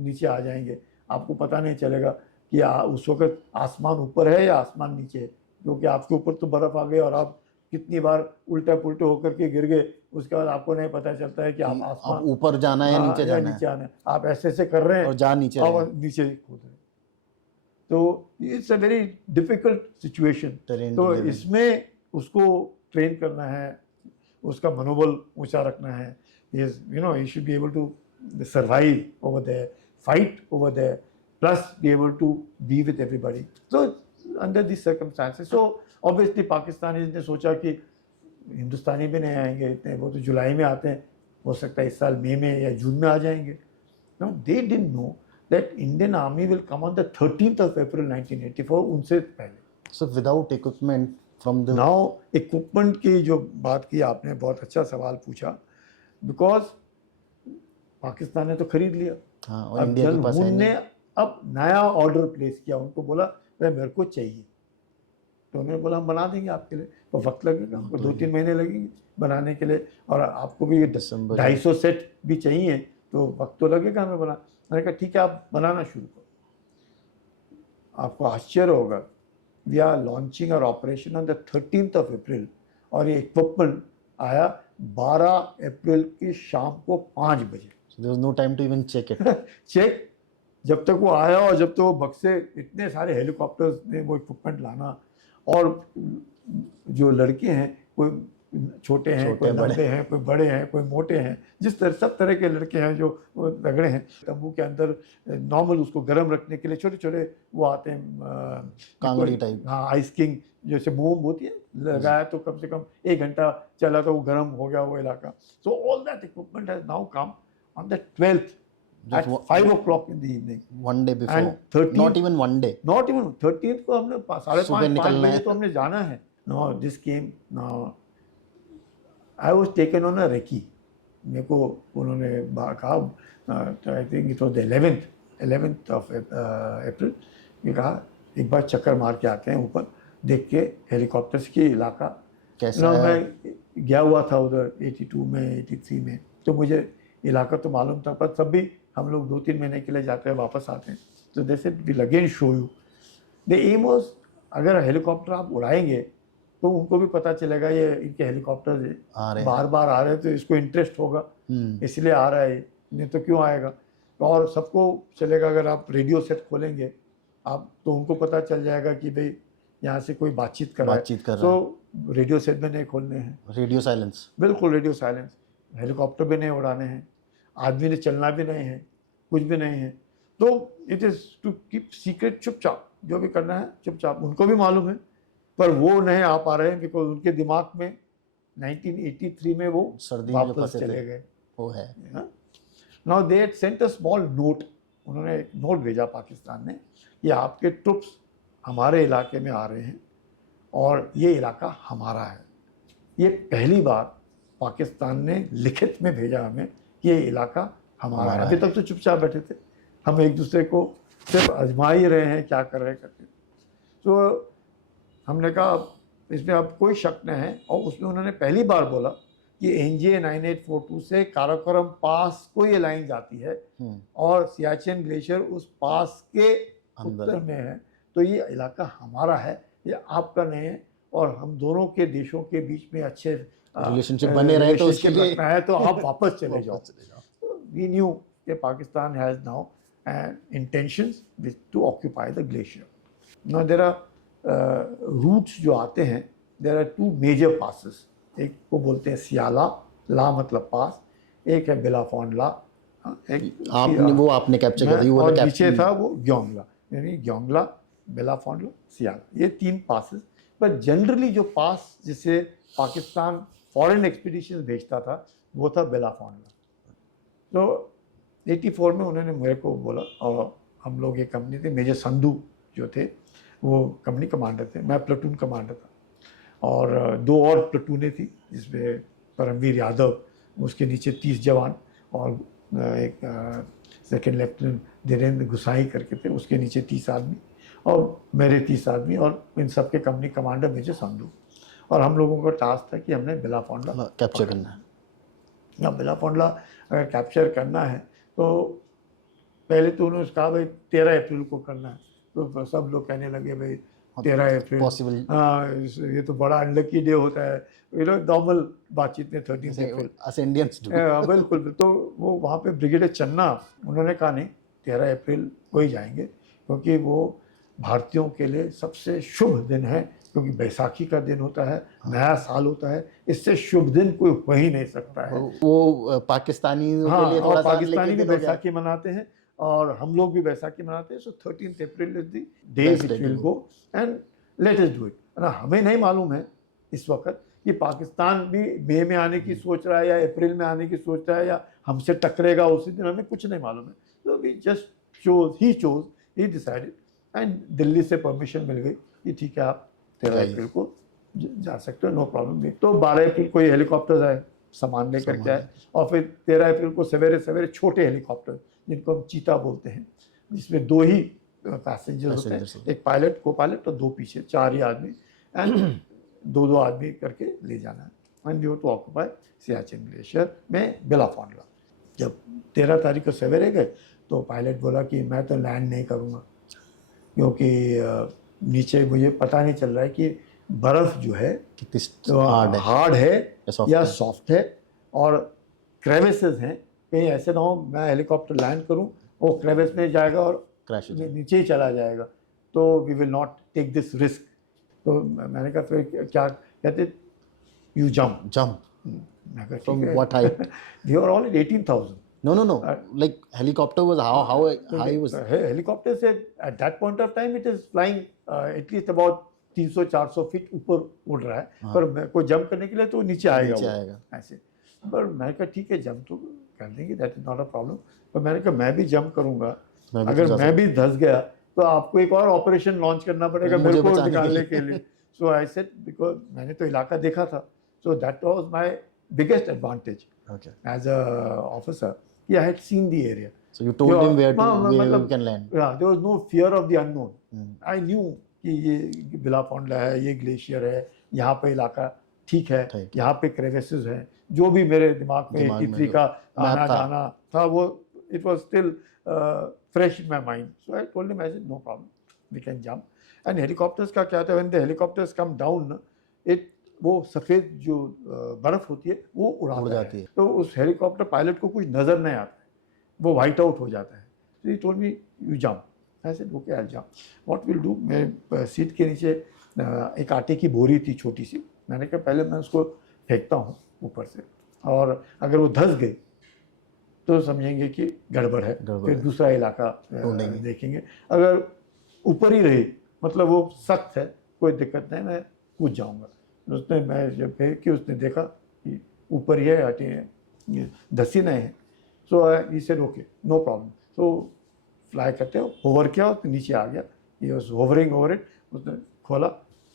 नीचे आ जाएंगे, आपको पता नहीं चलेगा कि उस वक्त आसमान ऊपर है या आसमान नीचे है, क्योंकि आपके ऊपर तो बर्फ आ गई और आप कितनी बार उल्टा पुल्टे होकर के गिर गए, उसके बाद आपको नहीं पता चलता है कि आप आसमान ऊपर जाना है या नीचे जाना है. आप ऐसे कर रहे हैं और जान नीचे और नीचे कूद रहे. तो it's a very difficult situation. तो इसमें उसको ट्रेन करना है, उसका मनोबल ऊंचा रखना है. He should be able to survive over there, fight over there, plus be able to be with everybody. So under these circumstances, so obviously Pakistanis ने सोचा कि हिंदुस्तानी भी नहीं आएंगे इतने, वो तो जुलाई में आते हैं, हो सकता है इस साल मई में या जून में आ जाएंगे. Now they didn't know that Indian Army will come on the 13th of April 1984, उनसे पहले. So without equipment from the now equipment की जो बात की आपने, बहुत अच्छा सवाल पूछा. बिकॉज पाकिस्तान ने तो खरीद लिया. और इंडिया के पास उन्होंने अब नया ऑर्डर प्लेस किया, उनको बोला भाई मेरे को चाहिए, तो उन्होंने बोला हम बना देंगे आपके लिए, तो वक्त लगेगा, हमको 2-3 महीने लगेंगे बनाने के लिए, और आपको भी 250 सेट भी चाहिए तो वक्त तो लगेगा हमें बना. मैंने कहा ठीक है, आप बनाना शुरू करो. आपको आश्चर्य होगा, we are launching our operation on the 13th of April, और ये इक्विपमेंट आया 12 अप्रैल की शाम को 5 बजे. So there was no time to even check it. Check जब तक वो आया और जब तक वो बक्से, इतने सारे हेलीकॉप्टर्स ने वो इक्विपमेंट लाना, और जो लड़के हैं कोई छोटे हैं, कोई लंबे हैं, कोई बड़े हैं, कोई मोटे हैं, जिस तरह सब तरह के लड़के हैं जो तगड़े हैं, तंबू के अंदर नॉर्मल उसको गर्म रखने के लिए छोटे छोटे वो आते हैं कांगड़ी टाइप, हाँ आइस किंग जैसे मोम होती है, लगाया तो कम से कम 1 घंटा चला तो वो गर्म हो गया वो इलाका. So all that equipment has now come on the 12th at 5 o'clock in the evening. one day before. And 13th, not even one day. Not even 13th को हमने 5:30 बजे तो हमने जाना है. No, this came now. I was taken on a recce. मेरे को उन्होंने कहा, I think it was the 11th of April, ये कहा एक बार चक्कर मार के आते हैं ऊपर, देख के हेलीकॉप्टर्स की इलाका कैसा है. मैं गया हुआ था उधर 82 में 83 में, तो मुझे इलाका तो मालूम था, पर तब भी हम लोग 2-3 महीने के लिए जाते हैं वापस आते हैं. तो they said will again show you. The aim was, अगर हेलीकॉप्टर आप उड़ाएंगे तो उनको भी पता चलेगा ये इनके हेलीकॉप्टर बार बार आ रहे हैं, तो इसको इंटरेस्ट होगा इसलिए आ रहा है, नहीं तो क्यों आएगा. और सबको चलेगा, अगर आप रेडियो सेट खोलेंगे आप तो उनको पता चल जाएगा कि भाई यहाँ से कोई बातचीत कर रहा है. तो रेडियो सेट भी नहीं खोलने हैं, रेडियो साइलेंस, बिल्कुल रेडियो साइलेंस. हेलीकॉप्टर भी नहीं उड़ाने हैं, आदमी ने चलना भी नहीं है, कुछ भी नहीं है. तो it is to keep secret, चुपचाप जो भी करना है चुपचाप. उनको भी मालूम है, पर वो नहीं आ पा रहे हैं बिकॉज उनके दिमाग में 1983 में वो वापस चले गए. वो है. Now they had sent a small note. उन्होंने एक नोट भेजा पाकिस्तान ने कि आपके ट्रुप्स हमारे इलाके में आ रहे हैं और ये इलाका हमारा है. ये पहली बार पाकिस्तान ने लिखित में भेजा हमें कि ये इलाका हमारा है. अभी तक तो चुपचाप बैठे थे, हम एक दूसरे को सिर्फ आजमा ही रहे हैं क्या कर रहे हैं करके. तो हमने कहा इसमें अब कोई शक नहीं है. और उसमें उन्होंने पहली बार बोला कि NJ 9842 से काराकोरम पास को ये लाइन जाती है और सियाचिन ग्लेशियर उस पास के उत्तर में है, तो ये इलाका हमारा है, ये आपका नहीं है. और हम दोनों के देशों के बीच में अच्छे रिलेशनशिप बने रहे, तो उसके लिए है तो आप वापस चले जाओ. वी न्यू कि Pakistan has now intentions to occupy the glacier. Now there are routes जो आते हैं, there are 2 major passes. एक को बोलते हैं सियाला, ला मतलब पास, एक है बेलाफोंडला. आपने वो आपने कैप्चर कर दी, वो और नीचे था वो ग्योंगला, यानी ग्योंगला, बेलाफोंडला, सियाला, ये 3 पासेस. पर जनरली जो पास जिसे पाकिस्तान फॉरेन एक्सपीडिशन भेजता था वो था बेलाफोंडला. तो 84 में उन्होंने मेरे को बोला, और हम लोग एक कंपनी थी, मेजर संधू जो थे वो कंपनी कमांडर थे, मैं प्लेटून कमांडर था, और 2 और प्लेटूनें थी जिसमें परमवीर यादव, उसके नीचे 30 जवान, और एक सेकंड लेफ्टिनेंट धीरेन्द्र गुसाई करके थे, उसके नीचे 30 आदमी, और मेरे 30 आदमी, और इन सब के कंपनी कमांडर मेजर संधू. और हम लोगों का टास्क था कि हमने बेलाफोंडला कैप्चर करना है. ना बेलाफोंडला अगर कैप्चर करना है तो पहले तो उन्होंने कहा भाई 13 अप्रैल को करना है. तो सब लोग कहने लगे भाई 13 अप्रैल पॉसिबल, हाँ ये तो बड़ा अनलकी डे होता है, नॉर्मल बातचीत में 13 अप्रैल अस इंडियंस. बिल्कुल. तो वो वहाँ पे ब्रिगेडियर चन्ना, उन्होंने कहा नहीं 13 अप्रैल को ही जाएंगे, क्योंकि वो भारतीयों के लिए सबसे शुभ दिन है, क्योंकि बैसाखी का दिन होता है, नया साल होता है, इससे शुभ दिन कोई हो ही नहीं सकता है. वो पाकिस्तानी के लिए थोड़ा पाकिस्तानी भी बैसाखी मनाते हैं और हम लोग भी बैसाखी मनाते हैं. सो 13 April is the day which will go and let us do it. हमें नहीं मालूम है इस वक्त कि पाकिस्तान भी मई में आने की सोच रहा है या अप्रैल में आने की सोच रहा है या हमसे टकरेगा उसी दिन, हमें कुछ नहीं मालूम है. तो we just chose he decided, and Delhi से परमिशन मिल गई कि ठीक है आप 13 अप्रैल को जा सकते हो, नो प्रॉब्लम. तो 12 अप्रैल को ये हेलीकॉप्टर्स आए, सामान लेकर के आए, और फिर 13 अप्रैल को सवेरे सवेरे छोटे हेलीकॉप्टर जिनको हम चीता बोलते हैं, जिसमें 2 ही पैसेंजर्स होते हैं, एक पायलट, को पायलट और 2 पीछे, 4 ही आदमी, एंड 2-2 आदमी करके ले जाना है. And we have to occupy Siachen glacier में बेलाफोंडला. जब 13 तारीख को सवेरे गए तो पायलट बोला कि मैं तो लैंड नहीं करूँगा, क्योंकि नीचे मुझे पता नहीं चल रहा है कि बर्फ़ जो है तो हार्ड है या सॉफ्ट है, और क्रेविसेस हैं, कहीं ऐसे ना हो मैं हेलीकॉप्टर लैंड करूं वो क्रेविस में जाएगा और क्रैश हो जाए। नीचे ही चला जाएगा, तो we will not take this risk. तो मैंने कहा फिर क्या कहते, यू जंप। जंप मैं कहा फ्रॉम ठीक है। What height? We are all 18,000। No, like helicopter was how high was? Helicopter से at that point of time it is flying at least about 300-400 feet ऊपर उड़ रहा है, पर कोई जंप करने के लिए तो नीचे आएगा नीचे वो आएगा। ऐसे। पर मैंने कहा ठीक है जंप तो कर देंगे, that is not a problem. पर मैंने कहा मैं भी जंप करूंगा, मैं भी अगर तो जा मैं भी धंस गया तो आपको एक और ऑपरेशन लॉन्च करना पड़ेगा मुझे मेरे को बचाने के निकालने लिए। के लिए। सो आई सेड बिकॉज मैंने तो इलाका देखा था, so that was my biggest advantage Okay. as a officer. Yeah, I had seen the area. So you told him where you मतलब can land. yeah, there was no fear of the unknown. Hmm. I knew कि ये बिलाफोंडा है, ये glacier है, यहाँ पे इलाका ठीक है, ठीक। यहाँ पे क्रेविसेस हैं, जो भी मेरे दिमाग में 83 का मैप आना था। जाना था वो it was still fresh in my mind. So I told him I said no problem, we can jump. And helicopters का क्या होता है, when the helicopters come down, it वो सफ़ेद जो बर्फ़ होती है वो उड़ जाती है, तो उस हेलीकॉप्टर पायलट को कुछ नज़र नहीं आता है, वो वाइट आउट हो जाता है। तो he told me you jump. I said okay I jump. What will do, मेरे सीट के नीचे एक आटे की बोरी थी छोटी सी, मैंने कहा पहले मैं उसको फेंकता हूँ ऊपर से, और अगर वो धंस गई तो समझेंगे कि गड़बड़ है, फिर दूसरा इलाका देखेंगे। अगर ऊपर ही रही मतलब वो सख्त है, कोई दिक्कत नहीं, मैं कूद जाऊँगा। उसने, मैं जब फेंक के उसने देखा कि ऊपर ही है, आटे हैं, धसी नहीं है। So he said okay no problem. तो फ्लाई करते हो होवर किया और नीचे आ गया, ये वाज होवरिंग ओवर इट, उसने खोला,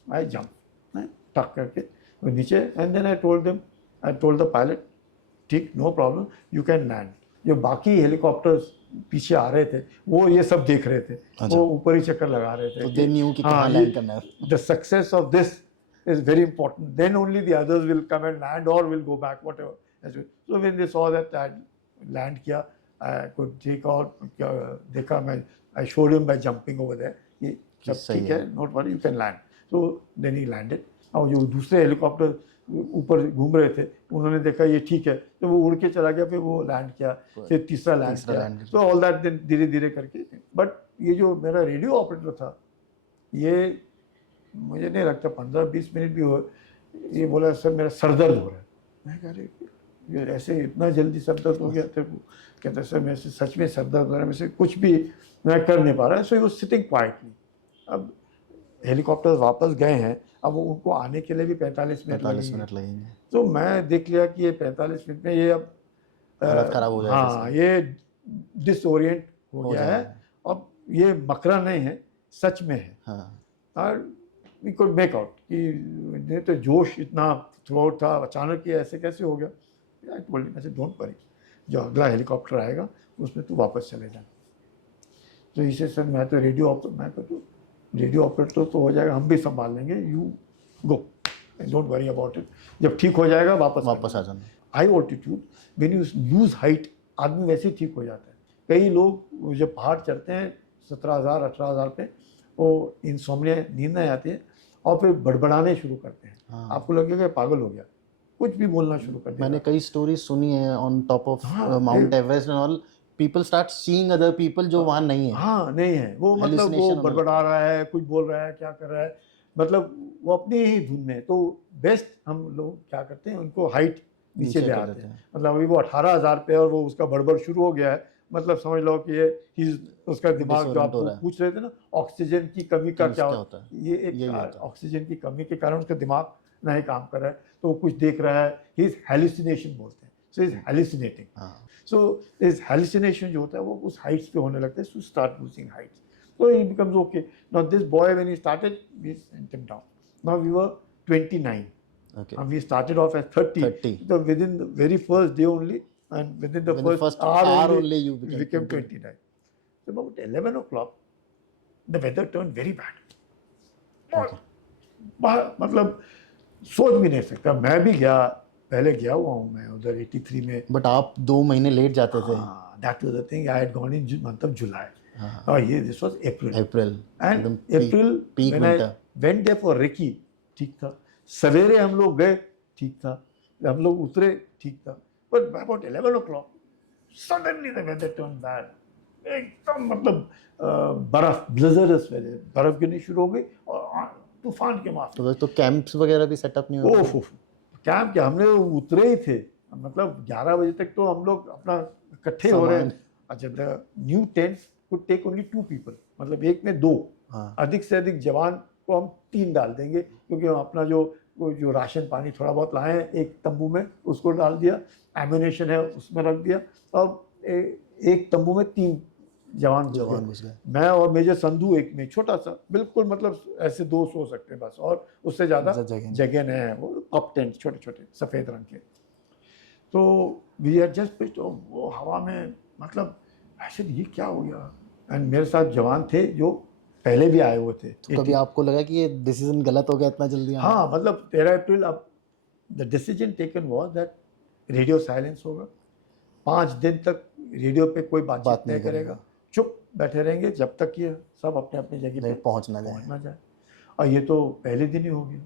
आई जंप टक करके वो नीचे। And then I told the pilot ठीक no problem you can land. जो बाकी हेलीकॉप्टर्स पीछे आ रहे थे वो ये सब देख रहे थे, वो ऊपर ही चक्कर लगा रहे थे। तो they knew कि कहाँ लैंड करना है। The success of this is very important, then only the others will come and land or will go back, whatever. So when they saw that I land किया, I could take out, देखा मैं, I showed him by jumping over there, ये सब ठीक है, not worry, you can land. So then he landed. और जो दूसरे हेलीकॉप्टर ऊपर घूम रहे थे उन्होंने देखा ये ठीक है, तो वो उड़ के चला गया, फिर वो लैंड किया, फिर तीसरा लैंड किया। तो ऑल दैट धीरे धीरे करके। बट ये जो मेरा रेडियो ऑपरेटर था, ये मुझे नहीं लगता 15-20 मिनट भी हो, ये बोला सर मेरा सर दर्द हो रहा है। मैं कह रही ये ऐसे इतना जल्दी सर दर्द हो गया तेरे को? कहता सर मेरे से सच में सर दर्द हो रहा है, मेरे से कुछ भी मैं कर नहीं पा रहा है। So he was sitting quietly. अब हेलीकॉप्टर वापस गए हैं, अब वो उनको आने के लिए भी 45 मिनट लगेंगे। तो मैं देख लिया कि ये 45 मिनट में ये अब हालत खराब हो जाएगी। हाँ, ये डिसओरिएंट हो गया है, अब ये मकरा नहीं है, सच में है। और वी कुड मेक आउट कि नहीं तो जोश इतना थ्रू था, अचानक ये ऐसे कैसे हो गया। आई टोल्ड हिम, ऐसे डोंट वरी, जो अगला हेलीकॉप्टर आएगा उसमें तू वापस चले जा। तो इसे सर मैं तो रेडियो ऑपरेटर तो हो जाएगा, हम भी संभाल लेंगे, you go, don't worry about it, जब ठीक हो जाएगा वापस आ जाना। High altitude when you lose height, आदमी वैसे ही ठीक हो जाता है। कई लोग जब पहाड़ चढ़ते हैं 17,000-18,000 पे, वो इंसोम्निया, नींद नहीं आती है, और फिर बड़बड़ाने शुरू करते हैं। आपको लगेगा पागल हो गया, कुछ भी बोलना शुरू कर देगा। मैंने कई स्टोरीज सुनी है on top of mount Everest and all, people start seeing other people जो वहाँ नहीं है। हाँ, नहीं है वो, मतलब वो बड़बड़ा रहा है, कुछ बोल रहा है, क्या कर रहा है, मतलब वो अपनी ही धुन में। तो बेस्ट हम लोग क्या करते हैं, उनको हाइट नीचे ले आते हैं। मतलब अभी वो 18,000 पे और वो उसका बड़बड़ शुरू हो गया है, मतलब समझ लो कि ये उसका दिमाग, जो आप पूछ रहे थे ना ऑक्सीजन की कमी का क्या होता है, ये एक ऑक्सीजन की कमी के कारण उसका दिमाग नहीं काम कर रहा है, तो वो कुछ देख रहा है, ही इज हेलुसिनेशन बोलते हैं। So is hallucinating. So is hallucination जो होता है वो उस हाइट्स पे होने लगता है, so start losing Heights, so he becomes okay. Now this boy, when he started, we sent him down. Now we were 29. Okay. And we started off at 30. So within the very first day only, and within the first hour only you became 29. So about 11 o'clock, the weather turned very bad. Okay. मतलब सोच भी नहीं सकता। मैं भी गया, पहले गया हुआ हूँ मैं उधर 83 में। बट आप 2 महीने लेट जाते थे। That was the thing. I had gone in month of July. This was April. And April when I went there for recce, ठीक था। सवेरे हम लोग गए, ठीक था। हम लोग उतरे, ठीक था। But about 11 o'clock, suddenly the weather turned bad. एकदम मतलब बर्फ ब्लिजर्ड्स वजह बर्फ गिरनी शुरू हो गई और तूफान के माफी। तो कैंप्स वगैरह भी सेटअप नहीं हुए? ओफ कैंप क्या, हमने उतरे ही थे, मतलब 11 बजे तक तो हम लोग अपना इकट्ठे हो रहे हैं। अच्छा, the new tent could take only 2 people, मतलब एक में 2, हाँ। अधिक से अधिक जवान को हम 3 डाल देंगे, क्योंकि हम अपना जो राशन पानी थोड़ा बहुत लाए हैं एक तंबू में उसको डाल दिया, एम्यूनेशन है उसमें रख दिया, और एक तंबू में 3 जवान घुस गए। मैं और मेजर संधू एक में, छोटा सा बिल्कुल, मतलब ऐसे 2 सो सकते हैं बस, और उससे ज़्यादा जगह नहीं है। वो कप टेंट छोटे छोटे सफ़ेद रंग के। तो वी आर जस्ट पिच्ड, वो हवा में, मतलब ऐसे ये क्या हो गया। एंड मेरे साथ जवान थे जो पहले भी आए हुए थे। तो कभी आपको लगा कि ये डिसीजन गलत हो गया इतना जल्दी? हाँ, मतलब 13 अप्रैल, अब the decision taken was that radio silence होगा, 5 दिन तक रेडियो पे कोई बातचीत नहीं करेगा, चुप बैठे रहेंगे जब तक ये सब अपने अपनी जगह पे पहुंच ना जाए। और ये तो पहले दिन ही हो गया।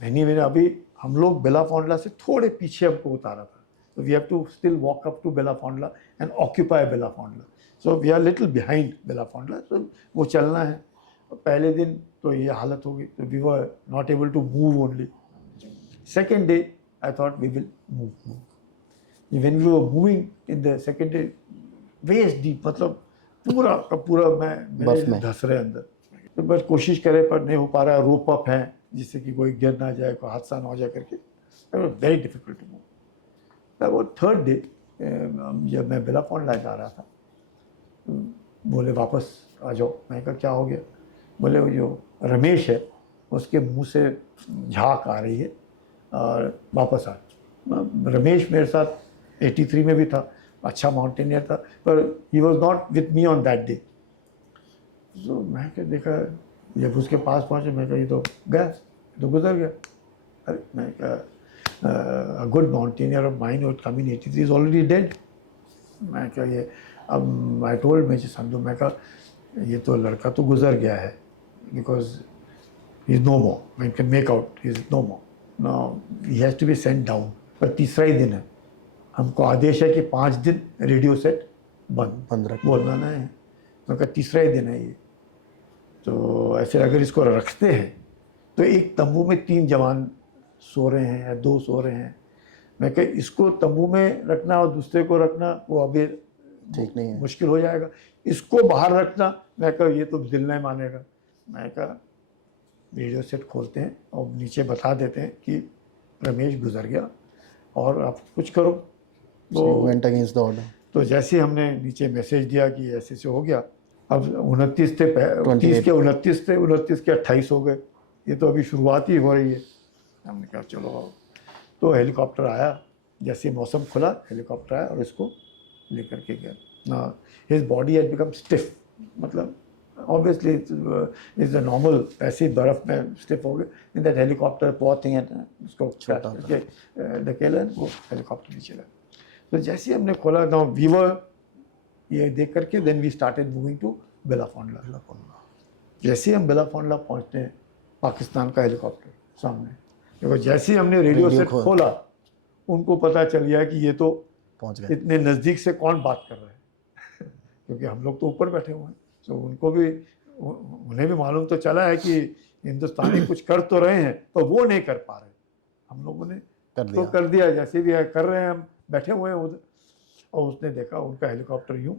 मैंने अभी हम लोग बेलाफोंडला से थोड़े पीछे हमको उतारा था, तो we have to still walk up to Bilafond La and occupy Bilafond La, so we are little behind Bilafond La, तो वो चलना है। पहले दिन तो ये हालत हो गई, तो we were not able to move only. Second day I thought we will move. When we were moving in the second day, waist deep, मतलब पूरा का पूरा मैं धस रहे अंदर, तो बस कोशिश करे पर नहीं हो पा रहा है। रोप अप है जिससे कि कोई गिर ना जाए, कोई हादसा ना हो जाए करके, वेरी डिफिकल्ट टू मूव। वो थर्ड डे जब मैं बेलाफोंडला जा रहा था, बोले वापस आ जाओ। मैं कहा क्या हो गया? बोले वो जो रमेश है उसके मुंह से झाग आ रही है और वापस आ। रमेश मेरे साथ 83 में भी था, अच्छा माउंटेनियर था, पर he was not with me on that day. तो मैं क्या देखा, जब उसके पास पहुंचे मैं कहा ये तो गया, तो गुजर गया। अरे मैं कहा good mountaineer of mine would come in 83 is already dead. मैं क्या ये, अब आई टोल्ड मेजर संधू, मैं कहा ये तो लड़का तो गुजर गया है, because he is no more, I can make out he is no more, now he has to be sent down. पर तीसरा ही दिन है, हमको आदेश है कि 5 दिन रेडियो सेट बंद रख, बोलना नहीं है। मैं कहा तीसरा ही दिन है ये, तो ऐसे अगर इसको रखते हैं तो एक तंबू में 3 जवान सो रहे हैं या 2 सो रहे हैं। मैं कहा इसको तंबू में रखना और दूसरे को रखना वो अभी ठीक नहीं है, मुश्किल हो जाएगा। इसको बाहर रखना, मैं कहा ये तो दिल नहीं मानेगा। मैं कहा रेडियो सेट खोलते हैं और नीचे बता देते हैं कि रमेश गुजर गया और आप कुछ करो। तो जैसे हमने नीचे मैसेज दिया कि ऐसे से हो गया, अब 29 थे, 30 के 29 थे, 29 के 28 हो गए, ये तो अभी शुरुआत ही हो रही है। हमने कहा चलो, तो हेलीकॉप्टर आया, जैसे मौसम खुला हेलीकॉप्टर आया और इसको लेकर के गया ना। His body had become stiff, मतलब ऑब्वियसली इज अ नॉर्मल, ऐसे ही बर्फ में स्टिफ हो गए। इन दैट हेलीकॉप्टर बहुत ही उसको ढकेला, वो हेलीकॉप्टर नीचे लगा। तो जैसे हमने खोला ना, वी वर ये देख करके then we started moving to Bilafond La. जैसे हम बेलाफोंडला पहुँचते हैं, पाकिस्तान का हेलीकॉप्टर सामने, देखो जैसे ही हमने रेडियो सेट खोला उनको पता चल गया कि ये तो पहुंच गए। इतने नज़दीक से कौन बात कर रहा है क्योंकि हम लोग तो ऊपर बैठे हुए हैं, तो उनको भी, उन्हें भी मालूम तो चला है कि हिंदुस्तानी कुछ कर तो रहे हैं, तो वो नहीं कर पा रहे। हम लोगों ने कर दिया जैसे भी कर रहे हैं, हम बैठे हुए हैं उधर। और उसने देखा उनका हेलीकॉप्टर यूँ,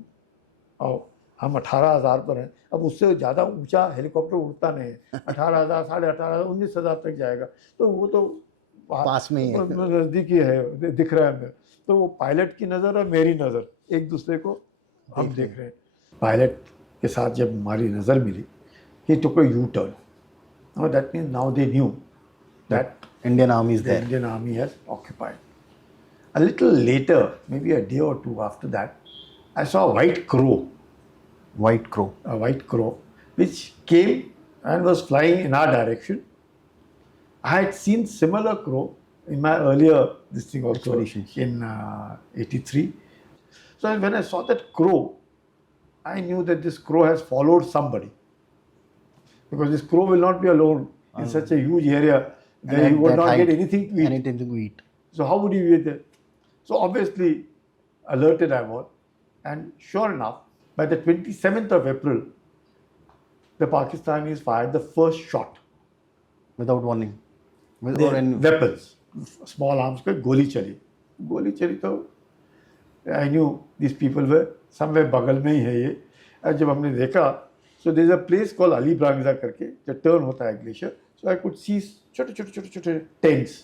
और हम 18,000 पर हैं। अब उससे ज़्यादा ऊंचा हेलीकॉप्टर उड़ता नहीं है, 18,000, 18,500, 19,000 तक जाएगा, तो वो तो पास में ही नज़दीकी है, दिख रहा है हमें। तो वो पायलट की नज़र और मेरी नज़र एक दूसरे को हम देख रहे हैं। पायलट के साथ जब हमारी नज़र मिली, ही टुक अ यू टर्न, और that means now they knew that Indian army is there. The Indian army has occupied. A little later, maybe a day or 2 after that, I saw a white crow. A white crow, which came and was flying in our direction. I had seen similar crow in my earlier this thing also in 83. So when I saw that crow, I knew that this crow has followed somebody, because this crow will not be alone in such a huge area. Then he would not get anything to eat. So how would he eat it? So obviously alerted I was, and sure enough, By the 27th of April, the Pakistanis fired the first shot. Without warning. With Their or any weapons, small arms पे गोली चली तो I knew these people were somewhere बगल में ही है ये. और जब हमने देखा, so there is a place called Ali Brangza करके, जो टर्न होता है glacier, so I could see छोटे tents.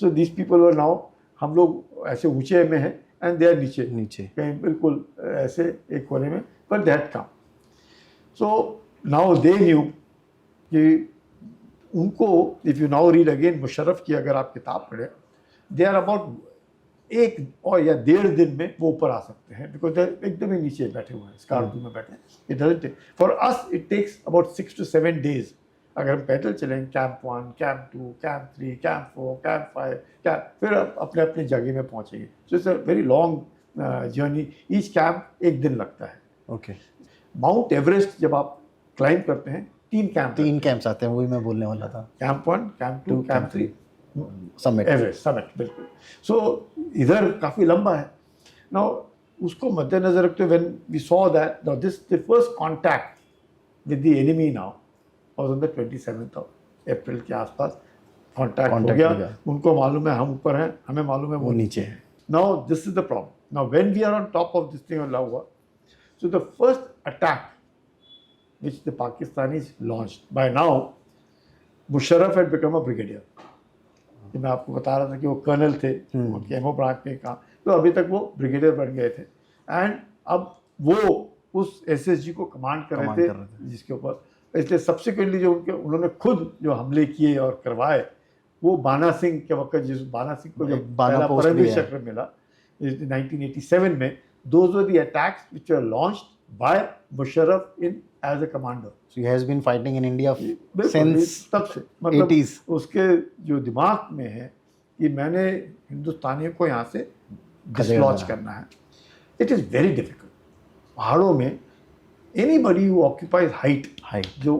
So these people were now, हम लोग ऐसे ऊंचे में हैं and they are नीचे कहीं बिल्कुल ऐसे एक कोने में, but they had come. So now they knew कि उनको, if you now read again Musharraf की अगर आप किताब पढ़ें, they are about एक और या 1.5 दिन में वो ऊपर आ सकते हैं, बिकॉज दे एकदम ही नीचे बैठे हुए हैं, स्कार्दू में बैठे हैं. It doesn't, for us it takes about 6 to 7 days. अगर हम पैदल चलें, camp 1, camp 2, camp 3, camp 4, camp 5, फिर अपने अपने जगह में पहुँचेंगे. So it's a very long journey. Each camp 1 दिन लगता है. ओके. माउंट एवरेस्ट जब आप क्लाइंब करते हैं, 3 कैंप्स आते हैं, वही मैं बोलने वाला था. Camp 1, camp 2, camp 3, summit. Everest summit, बिल्कुल. सो इधर काफ़ी लंबा है. नाउ उसको मद्देनजर रखते हुए when we saw that now this the first contact with the enemy now was on the 27th of April के आसपास कांटेक्ट हो गया. उनको मालूम है हम ऊपर हैं, हमें मालूम है वो नीचे हैं. Now this is the problem. Now when we are on top of this thing अल्लाह हुआ, so the first attack which the Pakistanis launched. By now, Musharraf had become a brigadier. मैं आपको बता रहा था कि वो कर्नल थे, उनके एमओ ब्रांच में काम, तो अभी तक वो ब्रिगेडियर बन गए थे. एंड अब वो उस एसएसजी को कमांड कर रहे थे जिसके ऊपर, इसलिए सब्सिक्वेंटली जो उन्होंने खुद जो हमले किए और करवाए, वो बाना सिंह के वक्त, जिस बाना सिंह को जो पहला परमवीर चक्र मिला 1987 में, those were the attacks which were launched by Musharraf in as a commander. So he has been fighting in India since तब से, मतलब 80s. उसके जो दिमाग में है कि मैंने हिंदुस्तानियों को यहाँ से डिसलॉज करना है. It is very difficult. पहाड़ों में एनीबडी हु ऑक्यूपाइज हाइट, जो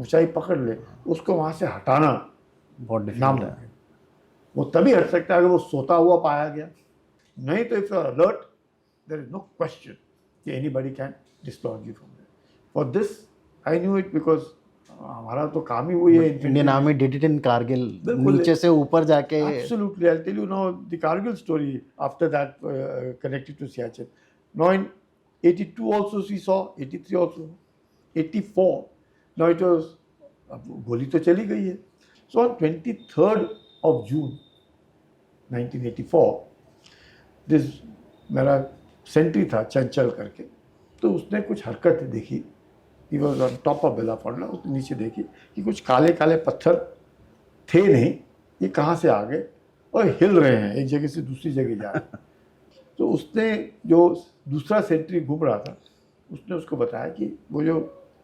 ऊंचाई पकड़ ले, उसको वहाँ से हटाना बहुत नाम डिफिकल्ट है. वो तभी हट सकता है अगर वो सोता हुआ पाया गया. नहीं तो if you are alert, there is no question कि anybody can dislodge you from there. For this I knew it because हमारा तो काम ही वही है. Indian army did it in Kargil, नीचे से ऊपर जाके. Absolutely, I'll tell you now the Kargil story after that connected to Siachen. Now in 82 also we saw, 83 also, 84. Now it was, अब गोली तो चली गई है. So on 23rd of June 1984, this मेरा सेंट्री था चंचल करके, तो उसने कुछ हरकत देखी. He was on top of बेलाफांडा. उसने नीचे देखी कि कुछ काले काले पत्थर थे नहीं, ये कहाँ से आ गए और हिल रहे हैं, एक जगह से दूसरी जगह जा रहे हैं. तो उसने, जो दूसरा सेंट्री घूम रहा था, उसने उसको बताया कि वो जो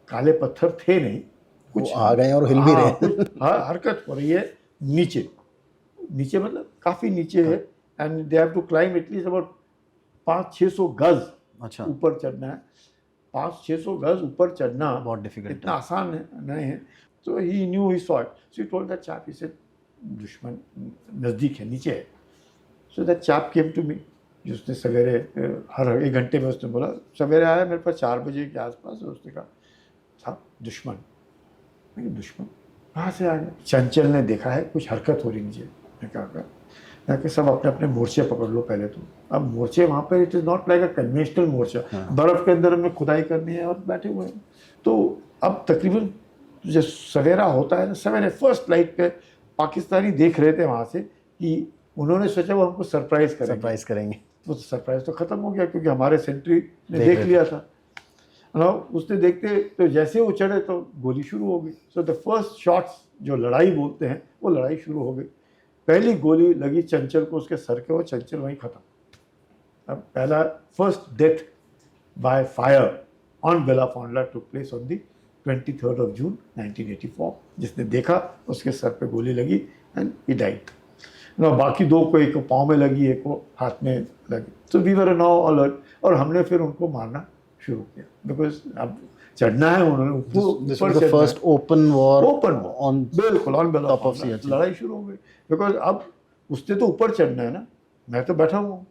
काले पत्थर थे नहीं, कुछ आ गए और हिल भी रहे हैं. कुछ हरकत हो रही है नीचे. नीचे मतलब काफ़ी नीचे है. And they have to climb at least about 500-600 गज अच्छा, ऊपर चढ़ना है. 500-600 गज ऊपर चढ़ना बहुत डिफिकल्ट इतना आसान नहीं है. तो he knew he saw it. So he told that chap, he said दुश्मन नज़दीक है, नीचे है. So that chap came to me. उसने सवेरे, हर 1 घंटे में उसने बोला, सवेरे आया मेरे पास 4 बजे के आसपास. उसने कहा साहब दुश्मन. मैं दुश्मन कहाँ से आ गया? चंचल ने देखा है कुछ हरकत हो रही नीचे. मैं कहा कि सब अपने अपने मोर्चे पकड़ लो पहले तो. अब मोर्चे वहाँ पे it is not like a conventional मोर्चा. बर्फ़ के अंदर हमें खुदाई करनी है और बैठे हुए हैं. तो अब तकरीबन जो सवेरा होता है ना, सवेरे फर्स्ट लाइट पे पाकिस्तानी देख रहे थे वहाँ से कि उन्होंने सोचा वो हमको सरप्राइज़ करेंगे. वो सरप्राइज़ तो ख़त्म हो गया क्योंकि हमारे सेंट्री ने देख लिया था. उसने देखते तो जैसे वो चढ़े तो गोली शुरू हो गई. सो द फर्स्ट शॉट्स, जो लड़ाई बोलते हैं, वो लड़ाई शुरू हो गई. पहली गोली लगी चंचल को उसके सर के, वो चंचल वहीं ख़त्म. अब पहला first death by fire on Bilafond took place on the 23rd of June 1984. जिसने देखा उसके सर पे गोली लगी एंड ही डाइड. बाकी 2 को, एक को पाँव में लगी, एक को हाथ में लगी. So we were now alert. और हमने फिर उनको मारना शुरू किया बिकॉज अब चढ़ना है उन्होंने ऊपर. फर्स्ट ओपन वॉर ऑन, बिल्कुल ऑन बेलाफांडा. लड़ाई शुरू हो गई बिकॉज अब उसने तो ऊपर चढ़ना है ना, मैं तो बैठा हुआ हूँ.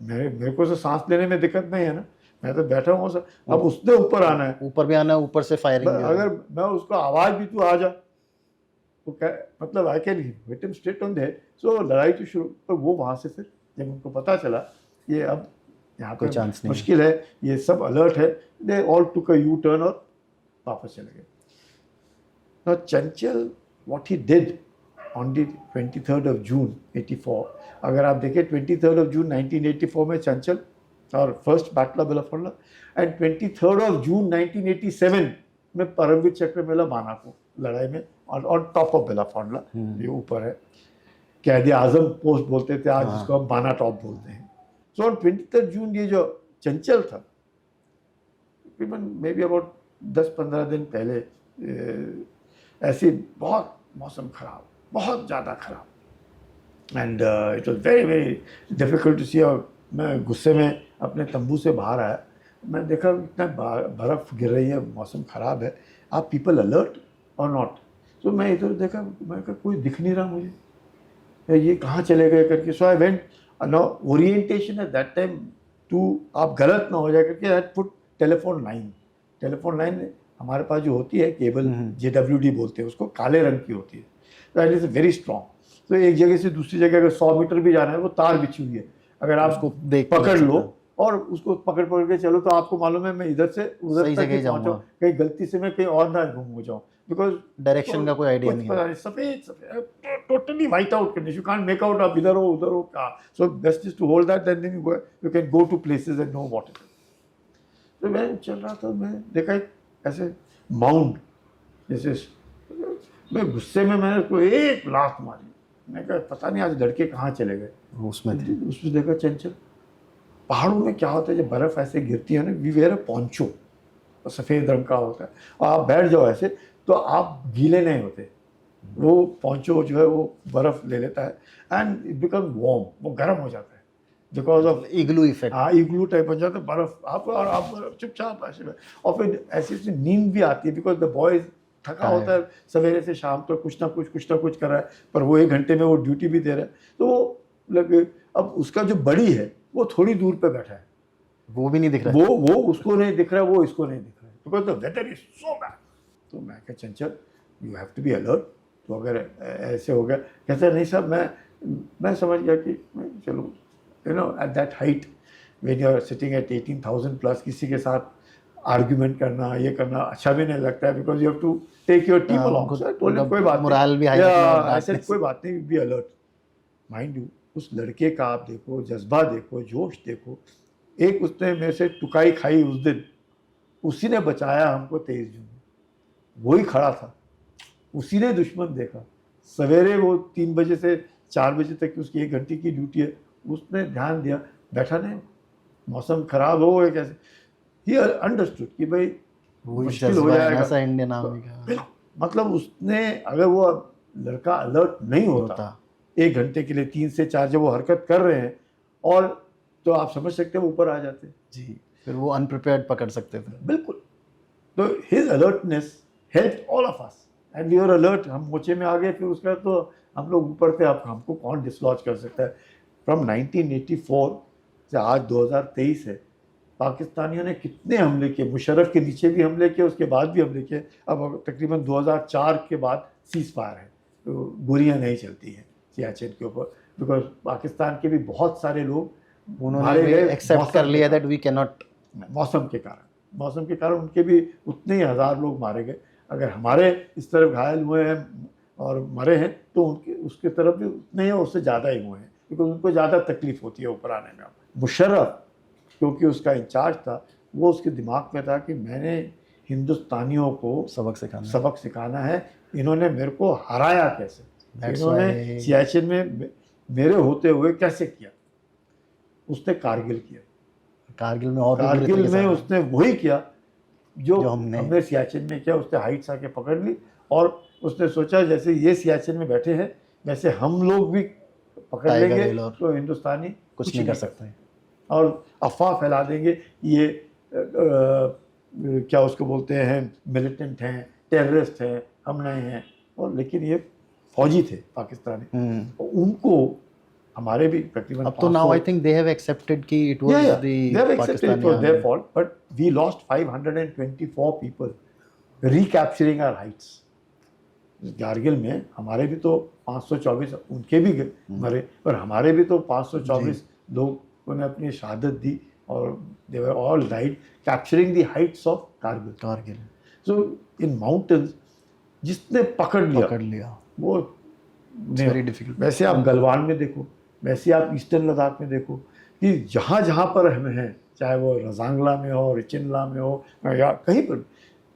मेरे को तो सांस लेने में दिक्कत नहीं है ना. मैं तो बैठा हूँ सर, अब उसने ऊपर आना है, ऊपर भी आना है, ऊपर से फायरिंग भी अगर मैं उसको आवाज़ भी तू आ जा तो क्या मतलब, I can hit him straight on the head. सो लड़ाई तो शुरू, पर वो वहाँ से फिर जब उनको पता चला ये अब यहाँ कोई पे चांस नहीं मुश्किल है, ये सब अलर्ट है, they all took a U turn और वापस चले गए। Now Chanchal, what he did on the 23rd of June 84, अगर आप देखें 23rd of June 1984 में चंचल और first battle of Bilafond, and 23rd of June 1987 में परमवीर चक्र मिला बानाको लड़ाई में, और टॉप ऑफ बेलाफोंडा, ये ऊपर है, कैद आजम पोस्ट बोलते थे, आज जिसको हम बाना टॉप बोलते हैं। सो ऑन 23rd जून ये जो चंचल था, तकरीबन मे बी अबाउट 10-15 दिन पहले ऐसे बहुत मौसम ख़राब, बहुत ज़्यादा ख़राब, and it was very very difficult to see. और मैं गुस्से में अपने तंबू से बाहर आया, मैं देखा इतना बर्फ़ गिर रही है, मौसम ख़राब है, आप पीपल अलर्ट और नॉट। तो मैं इधर देखा, मैं कहा कोई दिख नहीं रहा मुझे, ये कहाँ चले गए करके। So I went, no orientation at that time to, आप गलत ना हो जाए करके, आई पुट टेलीफोन लाइन हमारे पास जो होती है केबल, JWD बोलते हैं उसको, काले रंग की होती है, तो एट इज़ वेरी स्ट्रॉन्ग। तो एक जगह से दूसरी जगह अगर 100 मीटर भी जाना है, वो तार बिछी हुई है, अगर आप उसको पकड़ लो और उसको पकड़ के चलो, तो आपको मालूम है मैं इधर से उधर तक ही पहुँचाऊँ, कहीं गलती से मैं कहीं और ना घूम हो जाऊँ, बिकॉज डायरेक्शन का कोई आइडिया नहीं है, सफेद totally white out condition, you can't make out, आप इधर हो उधर हो क्या। So best is to hold that, then you can go to places and know what it is. तो मैं चल रहा था, मैं देखा एक ऐसे माउंट, जैसे मैं गुस्से में मैंने उसको एक लात मारी, मैं कहा पता नहीं आज लड़के कहाँ चले गए। उसमें देखा चंचल। पहाड़ों में क्या होता है, जब बर्फ़ ऐसे गिरती है ना, वी वेयर अ पोंचो, सफ़ेद रंग का होता है, और आप बैठ जाओ ऐसे तो आप गीले नहीं होते, वो पोंचो जो है वो बर्फ़ ले लेता है, एंड इट बिकम वार्म, वो गर्म हो जाता है बिकॉज ऑफ इग्लू इफेक्ट। हाँ, इग्लू टाइप बन जाता है बर्फ़ आप, और आप चुपचाप ऐसे में, और फिर ऐसी नींद भी आती है, बिकॉज द बॉयज थका होता है सवेरे से शाम तक, कुछ ना कुछ कर रहा है, पर वो 1 घंटे में वो ड्यूटी भी दे रहा है, तो वो लगे। अब उसका जो बड़ी है वो थोड़ी दूर पे बैठा है, वो भी नहीं दिख रहा है, वो उसको नहीं दिख रहा है, वो इसको नहीं दिख रहा है, because the weather is so bad. तो मैं कहा Chanchal you have to be alert, तो अगर ऐसे हो गया, कहते नहीं साहब, मैं समझ गया कि चलो, you know at that height when you are sitting at 18,000 plus, किसी के साथ आर्ग्यूमेंट करना, ये करना अच्छा भी नहीं लगता है, because you have to take your team along. कोई बात नहीं, कोई बात नहीं, बी अलर्ट। माइंड यू, उस लड़के का आप देखो, जज्बा देखो, जोश देखो। एक उसने मेरे से टुकाई खाई उस दिन, उसी ने बचाया हमको 23 जून, वही खड़ा था, उसी ने दुश्मन देखा। सवेरे वो 3 बजे से 4 बजे तक की उसकी 1 घंटे की ड्यूटी है, उसने ध्यान दिया, बैठा नहीं, मौसम खराब हो गया कैसे, ही अंडरस्टूड कि भाई मुश्किल हो जाएगा, इंडियन आर्मी का। मतलब उसने, अगर वो लड़का अलर्ट नहीं होता 1 घंटे के लिए 3 से 4 जब वो हरकत कर रहे हैं, और तो आप समझ सकते हैं वो ऊपर आ जाते जी, फिर वो अनप्रिपेयर्ड पकड़ सकते थे। बिल्कुल। तो his alertness help all of us, and we are alert. हम मोचे में आ गए, फिर उसका तो हम लोग ऊपर थे, अब हमको कौन डिसलॉज कर सकता है। फ्रॉम 1984 से आज 2023 है, पाकिस्तानियों ने कितने हमले किए, मुशर्रफ के नीचे भी हमले किए, उसके बाद भी हमले किए। अब तकरीबन 2004 के बाद सीज़ फायर है, तो गोलियाँ नहीं चलती हैं सियाचिन के ऊपर, बिकॉज पाकिस्तान के भी बहुत सारे लोग उन्होंने एक्सेप्ट कर लिया दैट वी कैन नॉट, मौसम के कारण उनके भी उतने ही 1000 लोग मारे गए। अगर हमारे इस तरफ घायल हुए हैं और मरे हैं, तो उनके उसके तरफ भी उतने ही, उससे ज़्यादा ही हुए हैं, क्योंकि उनको ज़्यादा तकलीफ होती है ऊपर आने में। मुशर्रफ क्योंकि उसका इंचार्ज था, वो उसके दिमाग में था कि मैंने हिंदुस्तानियों को सबक सिखाना है, इन्होंने मेरे को हराया कैसे, इन्होंने सियाचिन में मेरे होते हुए कैसे किया। उसने कारगिल किया, कारगिल में उसने वही किया जो हमने सियाचिन में किया। उसने हाइट्स आके पकड़ ली, और उसने सोचा जैसे ये सियाचिन में बैठे हैं, वैसे हम लोग भी पकड़ लेंगे, तो हिंदुस्तानी कुछ नहीं कर सकते, और अफवाह फैला देंगे ये क्या उसको बोलते हैं, मिलिटेंट हैं, टेररिस्ट हैं, हम नहीं हैं। और लेकिन ये फौजी थे पाकिस्तानी, और उनको हमारे भी तकरीबन अब तो now I think they have accepted कि it was the they have accepted it was their fault, but we lost 524 people recapturing our heights. Kargil में हमारे भी तो 524 उनके भी मरे, पर हमारे भी तो 524 लोगों ने अपनी शहादत दी और they were all died capturing the heights of Kargil. So in mountains जिसने पकड़ लिया वो वेरी डिफिकल्ट. वैसे आप गलवान में देखो, वैसे आप ईस्टर्न लद्दाख में देखो कि जहाँ जहाँ पर हम हैं, चाहे वो रजांगला में हो, रिचिनला में हो या कहीं पर,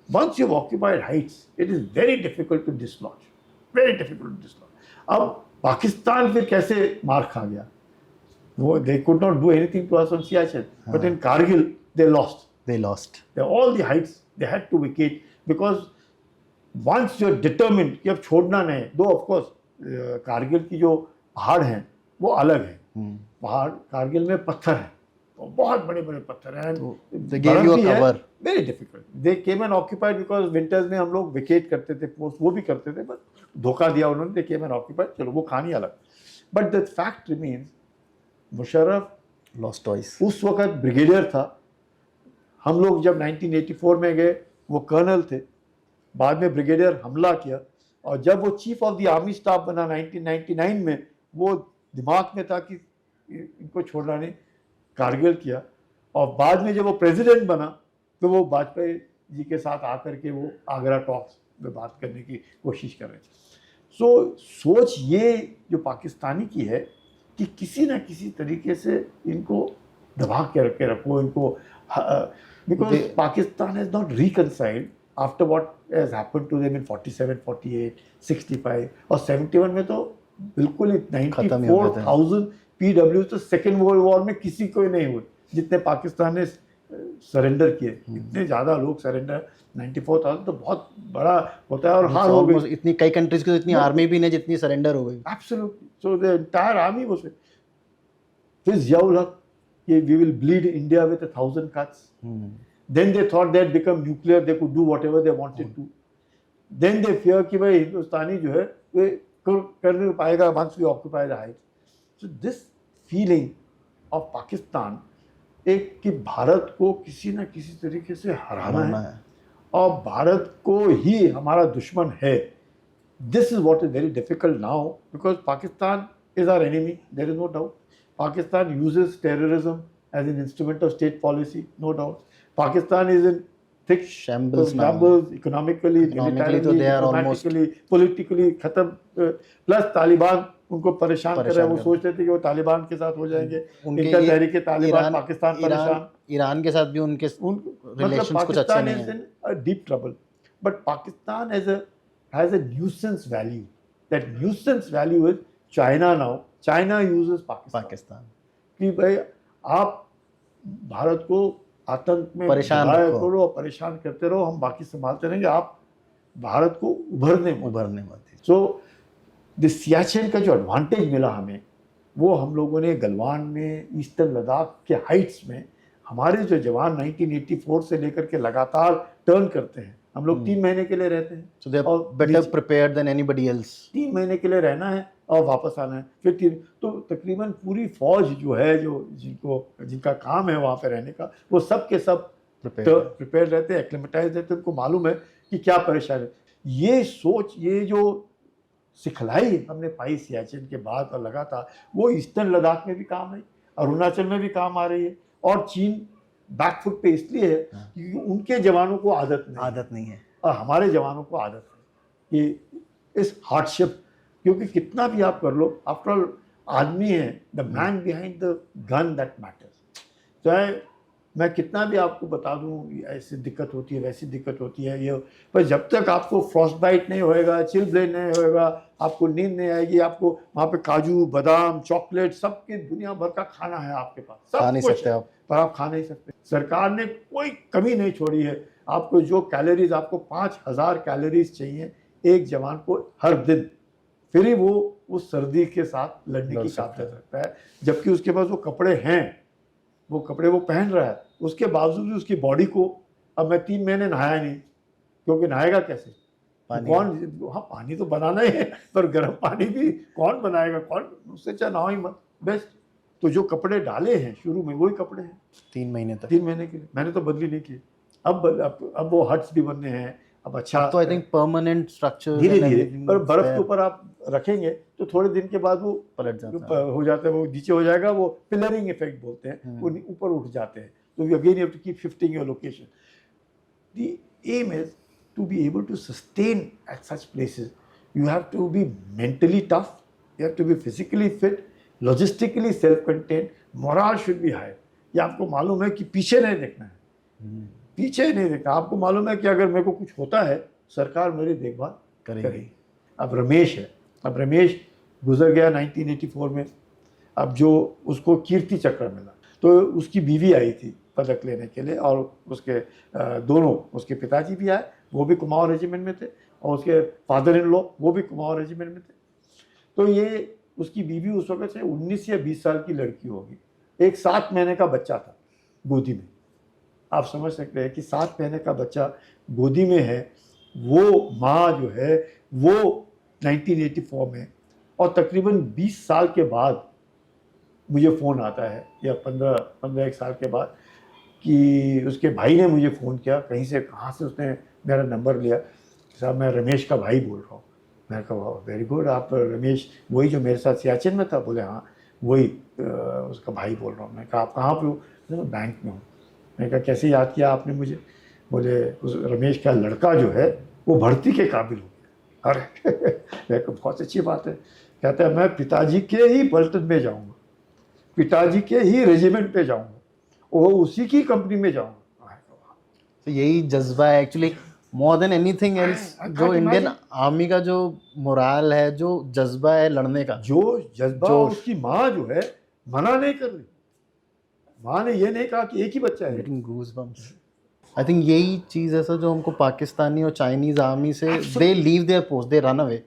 once you've occupied heights, it is very difficult to dislodge, very difficult to dislodge. अब पाकिस्तान फिर कैसे मार खा गया? वो they could not do anything to us on Siachen, but in Kargil they lost. All the heights they had to vacate because once you're determined कि अब छोड़ना नहीं, though of course कारगिल की जो पहाड़ हैं वो अलग है. पहाड़ कारगिल में पत्थर है, तो बहुत बड़े बड़े पत्थर हैं. they gave you a cover. Very difficult. They came and occupied because winters में हम लोग वेकेट करते थे, पोस्ट वो भी करते थे, पर धोखा दिया उन्होंने. They came and occupied, चलो वो कहानी अलग. But the fact remains, Musharraf lost twice. उस वक्त ब्रिगेडियर था. हम लोग जब 1984 में गए वो कर्नल थे, बाद में ब्रिगेडियर हमला किया, और जब वो chief of the army staff बना 1999 में, वो दिमाग में था कि इनको छोड़ना नहीं, कारगिल किया. और बाद में जब वो प्रेसिडेंट बना तो वो वाजपेयी जी के साथ आकर के वो आगरा टॉक्स में बात करने की कोशिश कर रहे थे. सो सोच ये जो पाकिस्तानी की है कि किसी ना किसी तरीके से इनको दबा के रखो इनको, because Pakistan has not reconciled after what has happened to them in 47, 48, 65 और 71 में तो बिल्कुल 94,000 PW तो सेकेंड वर्ल्ड वॉर में किसी को नहीं हुए जितने पाकिस्तान ने सरेंडर किए. इतने ज़्यादा लोग सरेंडर, 94,000 तो बहुत बड़ा होता है. और हार हो गई इतनी, कई कंट्रीज की इतनी आर्मी भी नहीं जितनी सरेंडर हो गई. Absolutely. So the entire army was, फिर जियाउल हक कि we will bleed India with 1,000 cuts. Then they thought they had become nuclear, they could do whatever they wanted to. Then they fear कि भाई हिंदुस्तानी जो है वे कर नहीं पाएगा once we occupy the heights. So this feeling of Pakistan एक कि भारत को किसी न किसी तरीके से हराना है और भारत को ही हमारा दुश्मन है. This is what is very difficult now because Pakistan is our enemy, there is no doubt. Pakistan uses terrorism as an instrument of state policy, no doubt. Pakistan is in thick shambles economically, militarily, diplomatically, politically खत्म. Plus Taliban उनको परेशान कर रहे हैं. वो सोचते थे कि वो तालिबान के साथ हो जाएंगे, इनका तहरीक तालिबान, पाकिस्तान परेशान. ईरान के साथ भी उनके रिलेशंस कुछ अच्छे नहीं हैं. in deep trouble. But Pakistan has a nuisance value. That nuisance value is China now. China uses Pakistan. कि भाई आप भारत को आतंक में परेशान करो और परेशान करते रहो, हम बाकी संभालते रहेंगे, आप भारत को उभरने मत. सो द सियाचिन का जो एडवांटेज मिला हमें, वो हम लोगों ने गलवान में, ईस्टर्न लद्दाख के हाइट्स में, हमारे जो जवान 1984 से लेकर के लगातार टर्न करते हैं. हम लोग 3 महीने के लिए रहते हैं. So they are better prepared than anybody else. 3 महीने के लिए रहना है और वापस आना है. फिर तो तकरीबन पूरी फौज जो है, जो जिनका काम है वहाँ पे रहने का, वो सब के सब प्रिपेयर रहते हैं, एक्लिमेटाइज रहते हैं. उनको मालूम है कि क्या परेशानी. ये सोच, ये जो सिखलाई हमने पाई सियाचिन के बाद और लगातार, वो ईस्टर्न लद्दाख में भी काम आई, अरुणाचल में भी काम आ रही है. और चीन बैकफुट पे इसलिए है क्योंकि उनके जवानों को आदत नहीं है और हमारे जवानों को आदत है कि इस हार्डशिप, क्योंकि कितना भी आप कर लो, आफ्टर ऑल आदमी है, the man behind the gun that matters. चाहे मैं कितना भी आपको बता दूं ऐसी दिक्कत होती है, वैसी दिक्कत होती है, ये, पर जब तक आपको फ्रॉस्ट बाइट नहीं होएगा, चिल ब्लेन नहीं होएगा, आपको नींद नहीं आएगी, आपको वहाँ पे काजू बादाम चॉकलेट सबके दुनिया भर का खाना है आपके पास, खा नहीं सकते आप, पर आप खा नहीं सकते. सरकार ने कोई कमी नहीं छोड़ी है. आपको जो कैलोरीज, आपको 5,000 कैलोरीज चाहिए एक जवान को हर दिन, फिर ही वो उस सर्दी के साथ लड़ने की काबिलियत रखता है. जबकि उसके पास वो कपड़े हैं, वो कपड़े वो पहन रहा है, उसके बावजूद भी उसकी बॉडी को, अब मैं 3 महीने नहाया नहीं, क्योंकि नहाएगा कैसे? पानी तो बनाना ही है, पर गर्म पानी भी कौन बनाएगा, कौन? उससे अच्छा नहाओ ही मत. बेस्ट। तो जो कपड़े डाले हैं शुरू में वही कपड़े हैं 3 महीने तक। 3 महीने के लिए, मैंने तो बदली नहीं की। अब वो हट्स भी बनने हैं, अब अच्छा तो आई थिंक परमानेंट स्ट्रक्चर धीरे धीरे, पर बर्फ के ऊपर आप रखेंगे तो थोड़े दिन के बाद वो पलट जाता है। हो जाता है, वो नीचे हो जाएगा, वो पिलरिंग इफेक्ट बोलते हैं, वो ऊपर उठ जाते हैं। तो you again have to keep shifting your location. The aim is to be able to sustain at such places, you have to be mentally tough, you have to be physically fit, logistically self content, morale should be high. ये आपको मालूम है कि पीछे नहीं देखना है, पीछे नहीं देखना। आपको मालूम है कि अगर मेरे को कुछ होता है सरकार मेरी देखभाल करेगी। अब रमेश है, अब रमेश गुजर गया 1984 में। अब जो उसको कीर्ति चक्र मिला, तो उसकी बीवी आई थी पदक लेने के लिए, और उसके दोनों, उसके पिताजी भी आए, वो भी कुमाऊं रेजिमेंट में थे, और उसके फादर इन लॉ वो भी कुमाऊं रेजिमेंट में थे। तो ये उसकी बीवी उस वक्त से 19 या 20 साल की लड़की होगी, एक 7 महीने का बच्चा था गोदी में। आप समझ सकते हैं कि 7 महीने का बच्चा गोदी में है, वो माँ जो है वो 1984 में, और तकरीबन 20 साल के बाद मुझे फ़ोन आता है, या 15 साल के बाद, कि उसके भाई ने मुझे फ़ोन किया कहीं से, कहाँ से उसने मेरा नंबर लिया, साहब मैं रमेश का भाई बोल रहा हूँ। मैं कहा वेरी गुड, आप रमेश वही जो मेरे साथ सियाचिन में था? बोले हाँ वही, उसका भाई बोल रहा हूँ। मैं कहा आप कहाँ पे हो? मैं बैंक में हूँ। मैंने कहा कैसे याद किया आपने मुझे? बोले उस रमेश का लड़का जो है वो भर्ती के काबिल हो गया। अरे मैं कहा बहुत अच्छी बात है। कहता है मैं पिताजी के ही पलटन में जाऊँगा, पिताजी के ही रेजिमेंट पे जाऊँगा, वो उसी की कंपनी में जाऊँगा। तो यही जज्बा है actually, more than anything else, जो इंडियन आर्मी का जो मोराल है, जो जज्बा है लड़ने का, जो जज्बा, उसकी माँ जो है मना नहीं कर रही। माँ ने ये नहीं कहा कि एक ही बच्चा है। Getting goosebumps. आई थिंक यही चीज़ है सर जो हमको पाकिस्तानी और चाइनीज आर्मी से, they leave their post, they run away,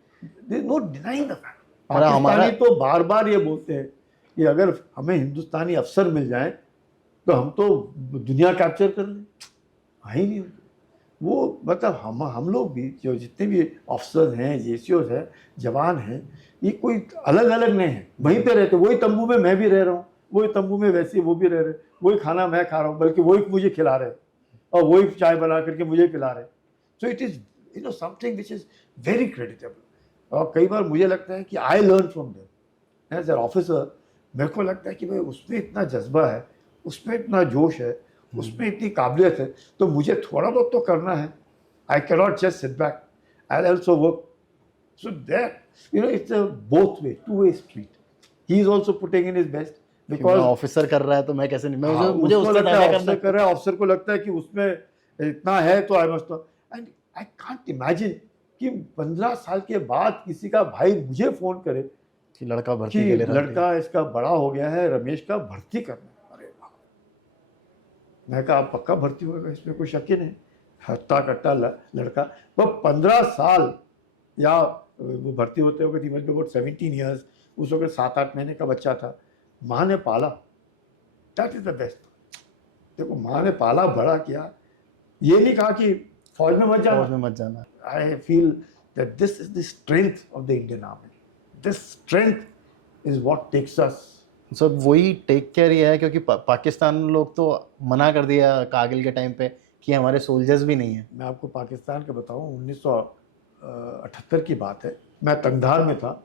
they no denying the fact. हमारा पाकिस्तानी तो बार बार ये बोलते हैं कि अगर हमें हिंदुस्तानी अफसर मिल जाए तो हम तो दुनिया कैप्चर कर लें। ही नहीं वो, मतलब हम लोग भी जो जितने भी अफसर हैं, जेसीओज हैं, जवान हैं, ये कोई अलग अलग नहीं है, वहीं पे रहते। वही तंबू में मैं भी रह रहा हूँ, वही तंबू में वैसे वो भी रह रहे, वही खाना मैं खा रहा हूँ, बल्कि वही मुझे खिला रहे और वही चाय बना करके मुझे पिला रहे। So it is something which is very creditable. और कई बार मुझे लगता है कि I learn from them as an officer. मेरे को लगता है कि भाई उसमें इतना जज्बा है, उसमें इतना जोश है, उसमें इतनी काबिलियत है, तो मुझे थोड़ा बहुत तो करना है। I can not just sit back, I also work. So that it's a both way, two way street. He is also putting in his best, because officer कर रहा है तो मैं कैसे नहीं, हाँ, मुझे उसका लगता है फायदा ऑफिसर कर रहा है, ऑफिसर को लगता है कि उसमें इतना है तो I must. And I can't imagine कि 15 साल के बाद किसी का भाई मुझे फोन करे कि लड़का भर्ती कि के लिए लड़का इसका बड़ा हो गया है, रमेश का भर्ती करना। अरे वाह! मैं कहा आप पक्का भर्ती होगा, इसमें कोई शक ही नहीं। हट्टा कट्टा लड़का, वो 15 साल, या वो भर्ती होते होते थी मतलब अबाउट 17 ईयर्स, उस वक्त 7-8 महीने का बच्चा था, माँ ने पाला। That is the best. देखो माँ ने पाला, बड़ा किया, ये नहीं कहा कि फौज में मत जाना। I feel that this is the strength of the Indian army. This strength is what takes us. Sir वही टेक केयर ही है, क्योंकि पाकिस्तान लोग तो मना कर दिया कारगिल के टाइम पे कि हमारे सोल्जर्स भी नहीं है। मैं आपको पाकिस्तान का बताऊं, 1978 की बात है, मैं तंगधार में था।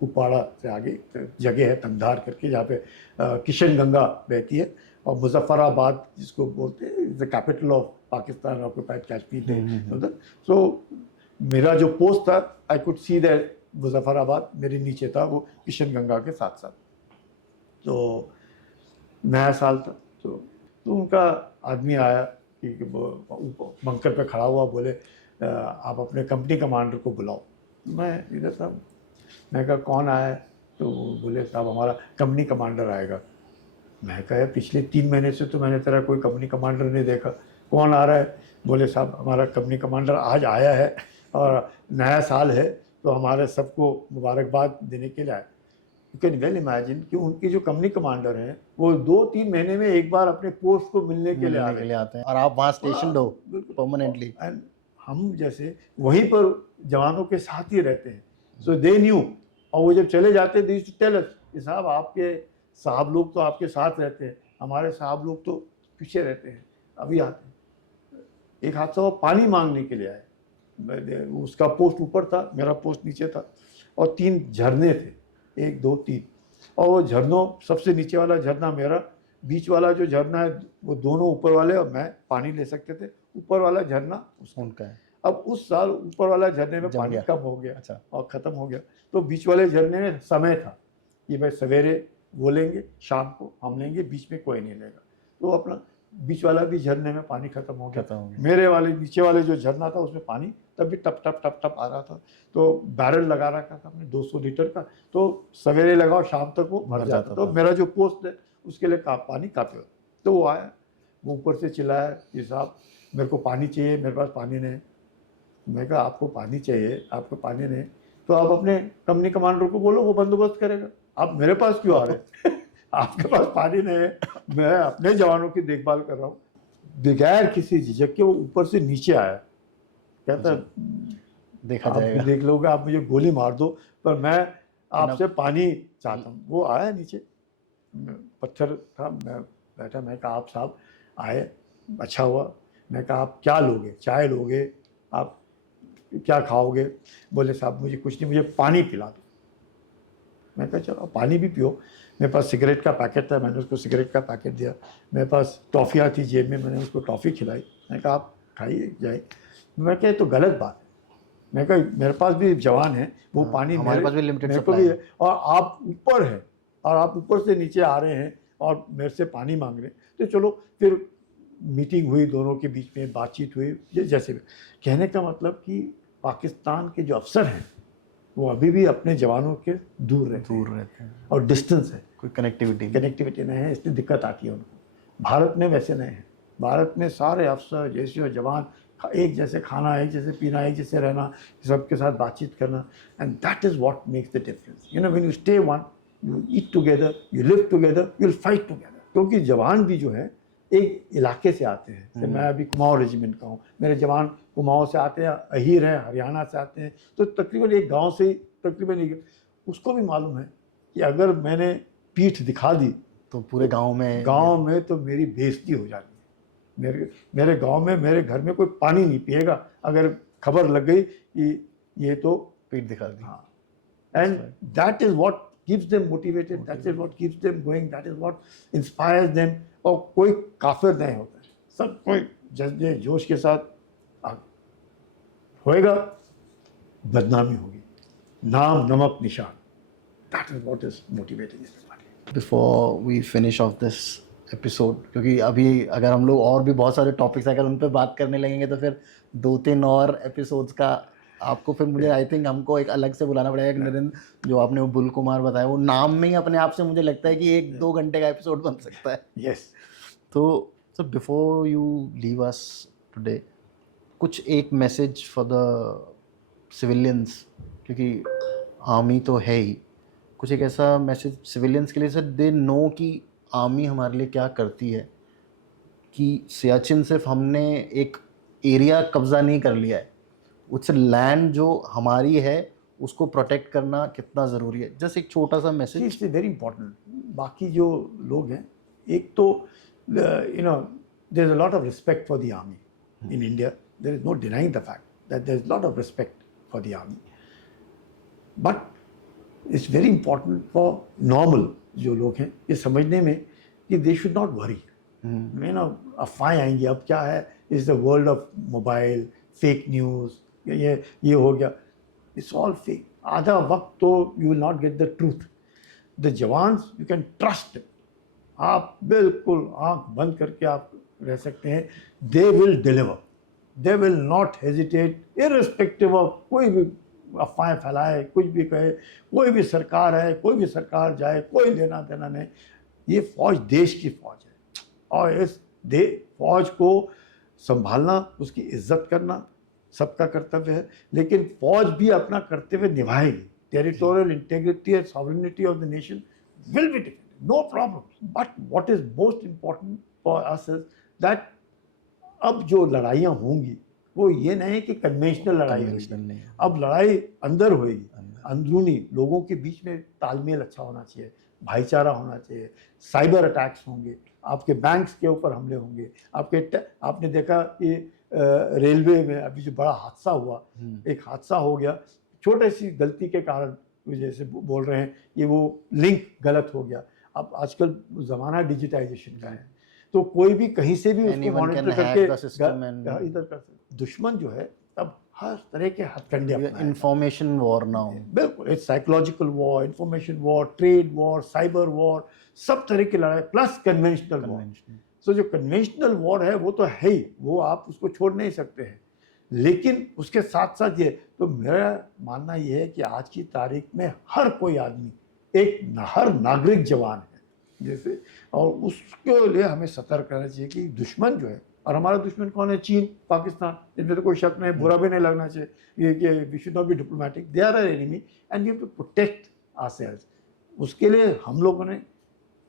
कुपवाड़ा से आगे जगह है तंगधार करके, जहाँ पे किशन गंगा बहती है, और मुजफ्फराबाद जिसको बोलते हैं, the capital of Pakistan, occupied Kashmir उधर। सो मेरा जो पोस्ट था, I could see that Muzaffarabad मेरे नीचे था, वो किशन गंगा के साथ साथ। तो नया साल था, तो उनका आदमी आया कि बंकर पे खड़ा हुआ, बोले आप अपने कंपनी कमांडर को बुलाओ। मैं इधर था, मैं कहा कौन आया है? तो बोले साहब हमारा कंपनी कमांडर आएगा। मैं कहा पिछले 3 महीने से तो मैंने तेरा कोई कंपनी कमांडर नहीं देखा, कौन आ रहा है? बोले साहब हमारा कंपनी कमांडर आज आया है, और नया साल है तो हमारे सबको मुबारकबाद देने के लिए आए। यू कैन वेल इमेजिन कि उनके जो कंपनी कमांडर हैं वो 2-3 महीने में एक बार अपने पोस्ट को मिलने के लिए आते हैं, और आप वहाँ स्टेशन हो परमानेंटली। एंड हम जैसे वहीं पर जवानों के साथ ही रहते हैं, सो दे न्यू। और वो जब चले जाते थे, टेल अस कि साहब आपके साहब लोग तो आपके साथ रहते हैं, हमारे साहब लोग तो पीछे रहते हैं, अभी आते हैं। एक हादसा वो पानी मांगने के लिए आए, उसका पोस्ट ऊपर था, मेरा पोस्ट नीचे था, और 3 झरने थे, 1 2 3, और वो झरनों सबसे नीचे वाला झरना मेरा, बीच वाला जो झरना है वो दोनों ऊपर वाले और मैं पानी ले सकते थे, ऊपर वाला झरना उनका है। अब उस साल ऊपर वाला झरने में जम पानी गया। कम हो गया अच्छा। और ख़त्म हो गया, तो बीच वाले झरने में समय था कि भाई सवेरे वो लेंगे, शाम को हम लेंगे, बीच में कोई नहीं लेगा, तो अपना बीच वाला भी झरने में पानी खत्म हो गया। मेरे वाले नीचे वाले जो झरना था उसमें पानी तब भी टप टप टप टप आ रहा था, तो बैरल लगा रखा था हमने 200 लीटर का, तो सवेरे लगाओ शाम तक वो भर जाता। तो मेरा जो पोस्ट है उसके लिए पानी काफ़ी होता। तो वो आया, वो ऊपर से चिल्लाया कि साहब मेरे को पानी चाहिए, मेरे पास पानी नहीं। मैं कहा आपको पानी चाहिए, आपको पानी नहीं तो आप अपने कंपनी कमांडर को बोलो, वो बंदोबस्त करेगा, आप मेरे पास क्यों आ रहे हैं? आपके पास पानी नहीं है, मैं अपने जवानों की देखभाल कर रहा हूँ। बगैर किसी झिझक के वो ऊपर से नीचे आया, कहता देखा आप जाएगा, देख लोगे, आप मुझे गोली मार दो पर मैं आपसे पानी चाहता हूँ। वो आया नीचे, पत्थर था, मैं बैठा, मैं कहा आप साहब आए, अच्छा हुआ। मैं कहा आप क्या लोगे, चाय लोगे, आप क्या खाओगे? बोले साहब मुझे कुछ नहीं, मुझे पानी पिला दो। मैं कहा चलो पानी भी पियो। मेरे पास सिगरेट का पैकेट था, मैंने उसको सिगरेट का पैकेट दिया। मेरे पास टॉफ़ियाँ थी जेब में, मैंने उसको टॉफ़ी खिलाई। मैंने कहा आप खाइए जाए। मैं कहा तो गलत बात है, मैं कहा मेरे पास भी जवान है, वो पानी हमारे पास भी लिमिटेड मेरे को भी है, और आप ऊपर हैं और आप ऊपर से नीचे आ रहे हैं और मेरे से पानी मांग रहे हैं, तो चलो फिर मीटिंग हुई, दोनों के बीच में बातचीत हुई। जैसे भी कहने का मतलब कि पाकिस्तान के जो अफसर हैं वो अभी भी अपने जवानों के दूर रहते हैं और डिस्टेंस है, कोई कनेक्टिविटी नहीं है, इसलिए दिक्कत आती है उनको। भारत में वैसे नहीं है, भारत में सारे अफसर जैसे जवान एक जैसे खाना, एक जैसे पीना, एक जैसे रहना, सबके साथ बातचीत करना, and that is what makes the difference. You know when you stay one, you eat together, you live together, you will fight together. क्योंकि जवान भी जो है एक इलाके से आते हैं, जैसे मैं अभी कुमाऊँ रेजिमेंट का हूँ, मेरे जवान कुमाऊँ से आते हैं, अहीर है हरियाणा से आते हैं, तो तकरीबन एक गाँव से ही तकरीबन उसको भी मालूम है कि अगर मैंने पीठ दिखा दी तो पूरे गांव में तो मेरी बेइज्जती हो जाती है। मेरे गांव में, मेरे घर में कोई पानी नहीं पिएगा अगर खबर लग गई कि ये तो पीठ दिखा दी। हाँ, and that is what keeps them motivated, that is what keeps them going, that is what inspires them. और कोई काफिर नहीं होता है, सब कोई जज्बे जोश के साथ होएगा, बदनामी होगी, नाम नमक निशान। That is what is motivating everybody. Before we finish off this episode, क्योंकि अभी अगर हम लोग और भी बहुत सारे टॉपिक्स अगर उन पर बात करने लगेंगे तो फिर 2-3 और एपिसोड्स का आपको फिर मुझे आई थिंक हमको एक अलग से बुलाना पड़ेगा। कि नरेंद्र जो आपने वो बुल कुमार बताया, वो नाम में ही अपने आप से मुझे लगता है कि 1-2 घंटे का एपिसोड बन सकता है। यस। तो sir before you leave us today, कुछ एक मैसेज फॉर द सिविलियंस, क्योंकि आर्मी तो है ही, कुछ एक ऐसा मैसेज सिविलियंस के लिए सर, दे नो कि आर्मी हमारे लिए क्या करती है, कि सियाचिन सिर्फ हमने एक एरिया कब्जा नहीं कर लिया है, उससे लैंड जो हमारी है उसको प्रोटेक्ट करना कितना ज़रूरी है। जस्ट एक छोटा सा मैसेज। It's very important. बाकी जो लोग हैं, एक तो you know there is a lot of respect for the army in India, there is no denying the fact that there is lot of respect for the army, but it's very important for normal जो लोग हैं ये समझने में कि they should not worry. You know अफवाहें आएंगी, अब क्या है, is the world of mobile, fake news, ये हो गया, इट्स ऑल फेक। आधा वक्त तो you will not get the truth. The jawans you can trust, आप बिल्कुल आंख बंद करके आप रह सकते हैं, they will deliver, they will not hesitate, irrespective of कोई भी अफवाहें फैलाए, कुछ भी कहे, कोई भी सरकार है, कोई भी सरकार जाए, कोई लेना देना नहीं। ये फौज देश की फौज है और इस फौज को संभालना, उसकी इज्जत करना सबका कर्तव्य है, लेकिन फौज भी अपना कर्तव्य निभाएगी। Territorial integrity and sovereignty of the nation will be defended, no problem. But what is most important for us is that अब जो लड़ाइयाँ होंगी वो ये नहीं कि कन्वेंशनल लड़ाई होगी, अब लड़ाई अंदर होएगी, अंदरूनी लोगों के बीच में तालमेल अच्छा होना चाहिए, भाईचारा होना चाहिए, साइबर अटैक्स होंगे, आपके बैंक्स के ऊपर हमले होंगे, आपने देखा कि रेलवे में अभी जो बड़ा हादसा हुआ, एक हादसा हो गया छोटे सी गलती के कारण, जैसे बोल रहे हैं ये वो लिंक गलत हो गया। अब आजकल ज़माना डिजिटाइजेशन का है, तो कोई भी कहीं से भी उसको Anyone can मॉनिटर hack करके the system and- इधर कर सकते। दुश्मन जो है तब हर तरह के हथकंडे अपनाएगा। Information war now. बिल्कुल, it's psychological war, information war, trade war, cyber war, सब तरह की लड़ाई प्लस कन्वेंशनल वॉर। सो जो कन्वेंशनल वॉर है वो तो है ही, वो आप उसको छोड़ नहीं सकते हैं, लेकिन उसके साथ साथ ये, तो मेरा मानना ये है कि आज की तारीख में हर कोई आदमी हर नागरिक जवान है जैसे, और उसके लिए हमें सतर्क रहना चाहिए कि दुश्मन जो है, और हमारा दुश्मन कौन है? चीन, पाकिस्तान, इसमें तो कोई शक नहीं, बुरा भी नहीं लगना चाहिए ये कि we should not be diplomatic, they are our enemy and we have to protect ourselves. उसके लिए हम लोगों ने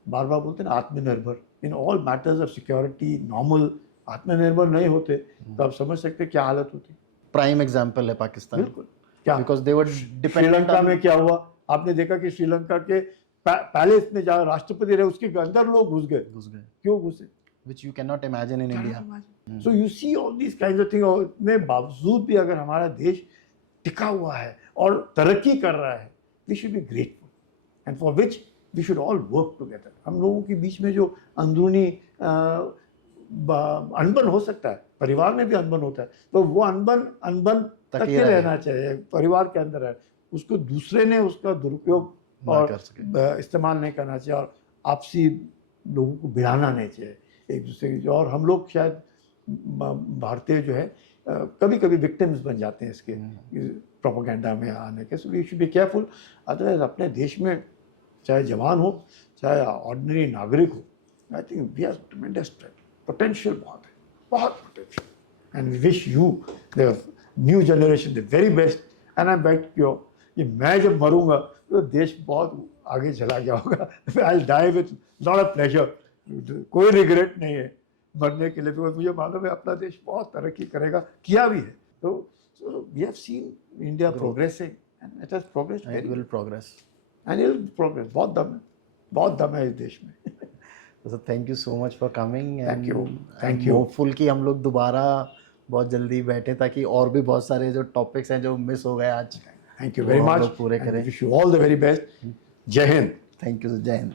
बार बार बोलते हैं ना, आत्मनिर्भर in all matters of security. Normal आत्मनिर्भर नहीं होते तो आप समझ सकते क्या हालत होती। प्राइम एग्जांपल है पाकिस्तान। बिल्कुल, क्या बिकॉज दे वर श्रीलंका में क्या हुआ आपने देखा कि श्रीलंका के पैलेस में जहाँ राष्ट्रपति रहे उसके अंदर लोग घुस गए। क्यों घुसे? which you cannot imagine in India. So you see all these kinds of things, और में बावजूद भी अगर हमारा देश टिका हुआ है और तरक्की कर रहा है, we should be grateful and for which we should all work together. हम लोगों के बीच में जो अंदरूनी अनबन हो सकता है, परिवार में भी अनबन होता है, तो वो अनबन तक ही रहना चाहिए, परिवार के अंदर है, उसको दूसरे ने उसका दुरुपयोग और इस्तेमाल नहीं करना चाहिए, और आपसी लोगों को भिड़ाना नहीं चाहिए एक दूसरे की। और हम लोग शायद भारतीय जो है कभी कभी विक्टिम्स बन जाते हैं इसके प्रोपेगेंडा में आने के। So we should be careful. Otherwise अपने देश में चाहे जवान हो चाहे ऑर्डिनरी नागरिक हो, I think we are tremendous potential, बहुत potential, and we wish you the new generation the very best. And I bet you कि मैं जब मरूंगा तो देश बहुत आगे चला गया होगा। I will die with lot of pleasure, कोई रिग्रेट नहीं है मरने के लिए, बिकॉज मुझे मालूम है अपना देश बहुत तरक्की करेगा, किया भी है। तो we have seen India progressing and it has progressed, it will progress and it will progress. बहुत दम है इस देश में। So thank you so much for coming. Thank you. Hopeful कि हम लोग दोबारा बहुत जल्दी बैठे ताकि और भी बहुत सारे जो टॉपिक्स हैं जो मिस हो गए आज, थैंक यू वेरी मच, पूरे करें। Wish you all the very best. जय हिंद। थैंक यू, जय हिंद।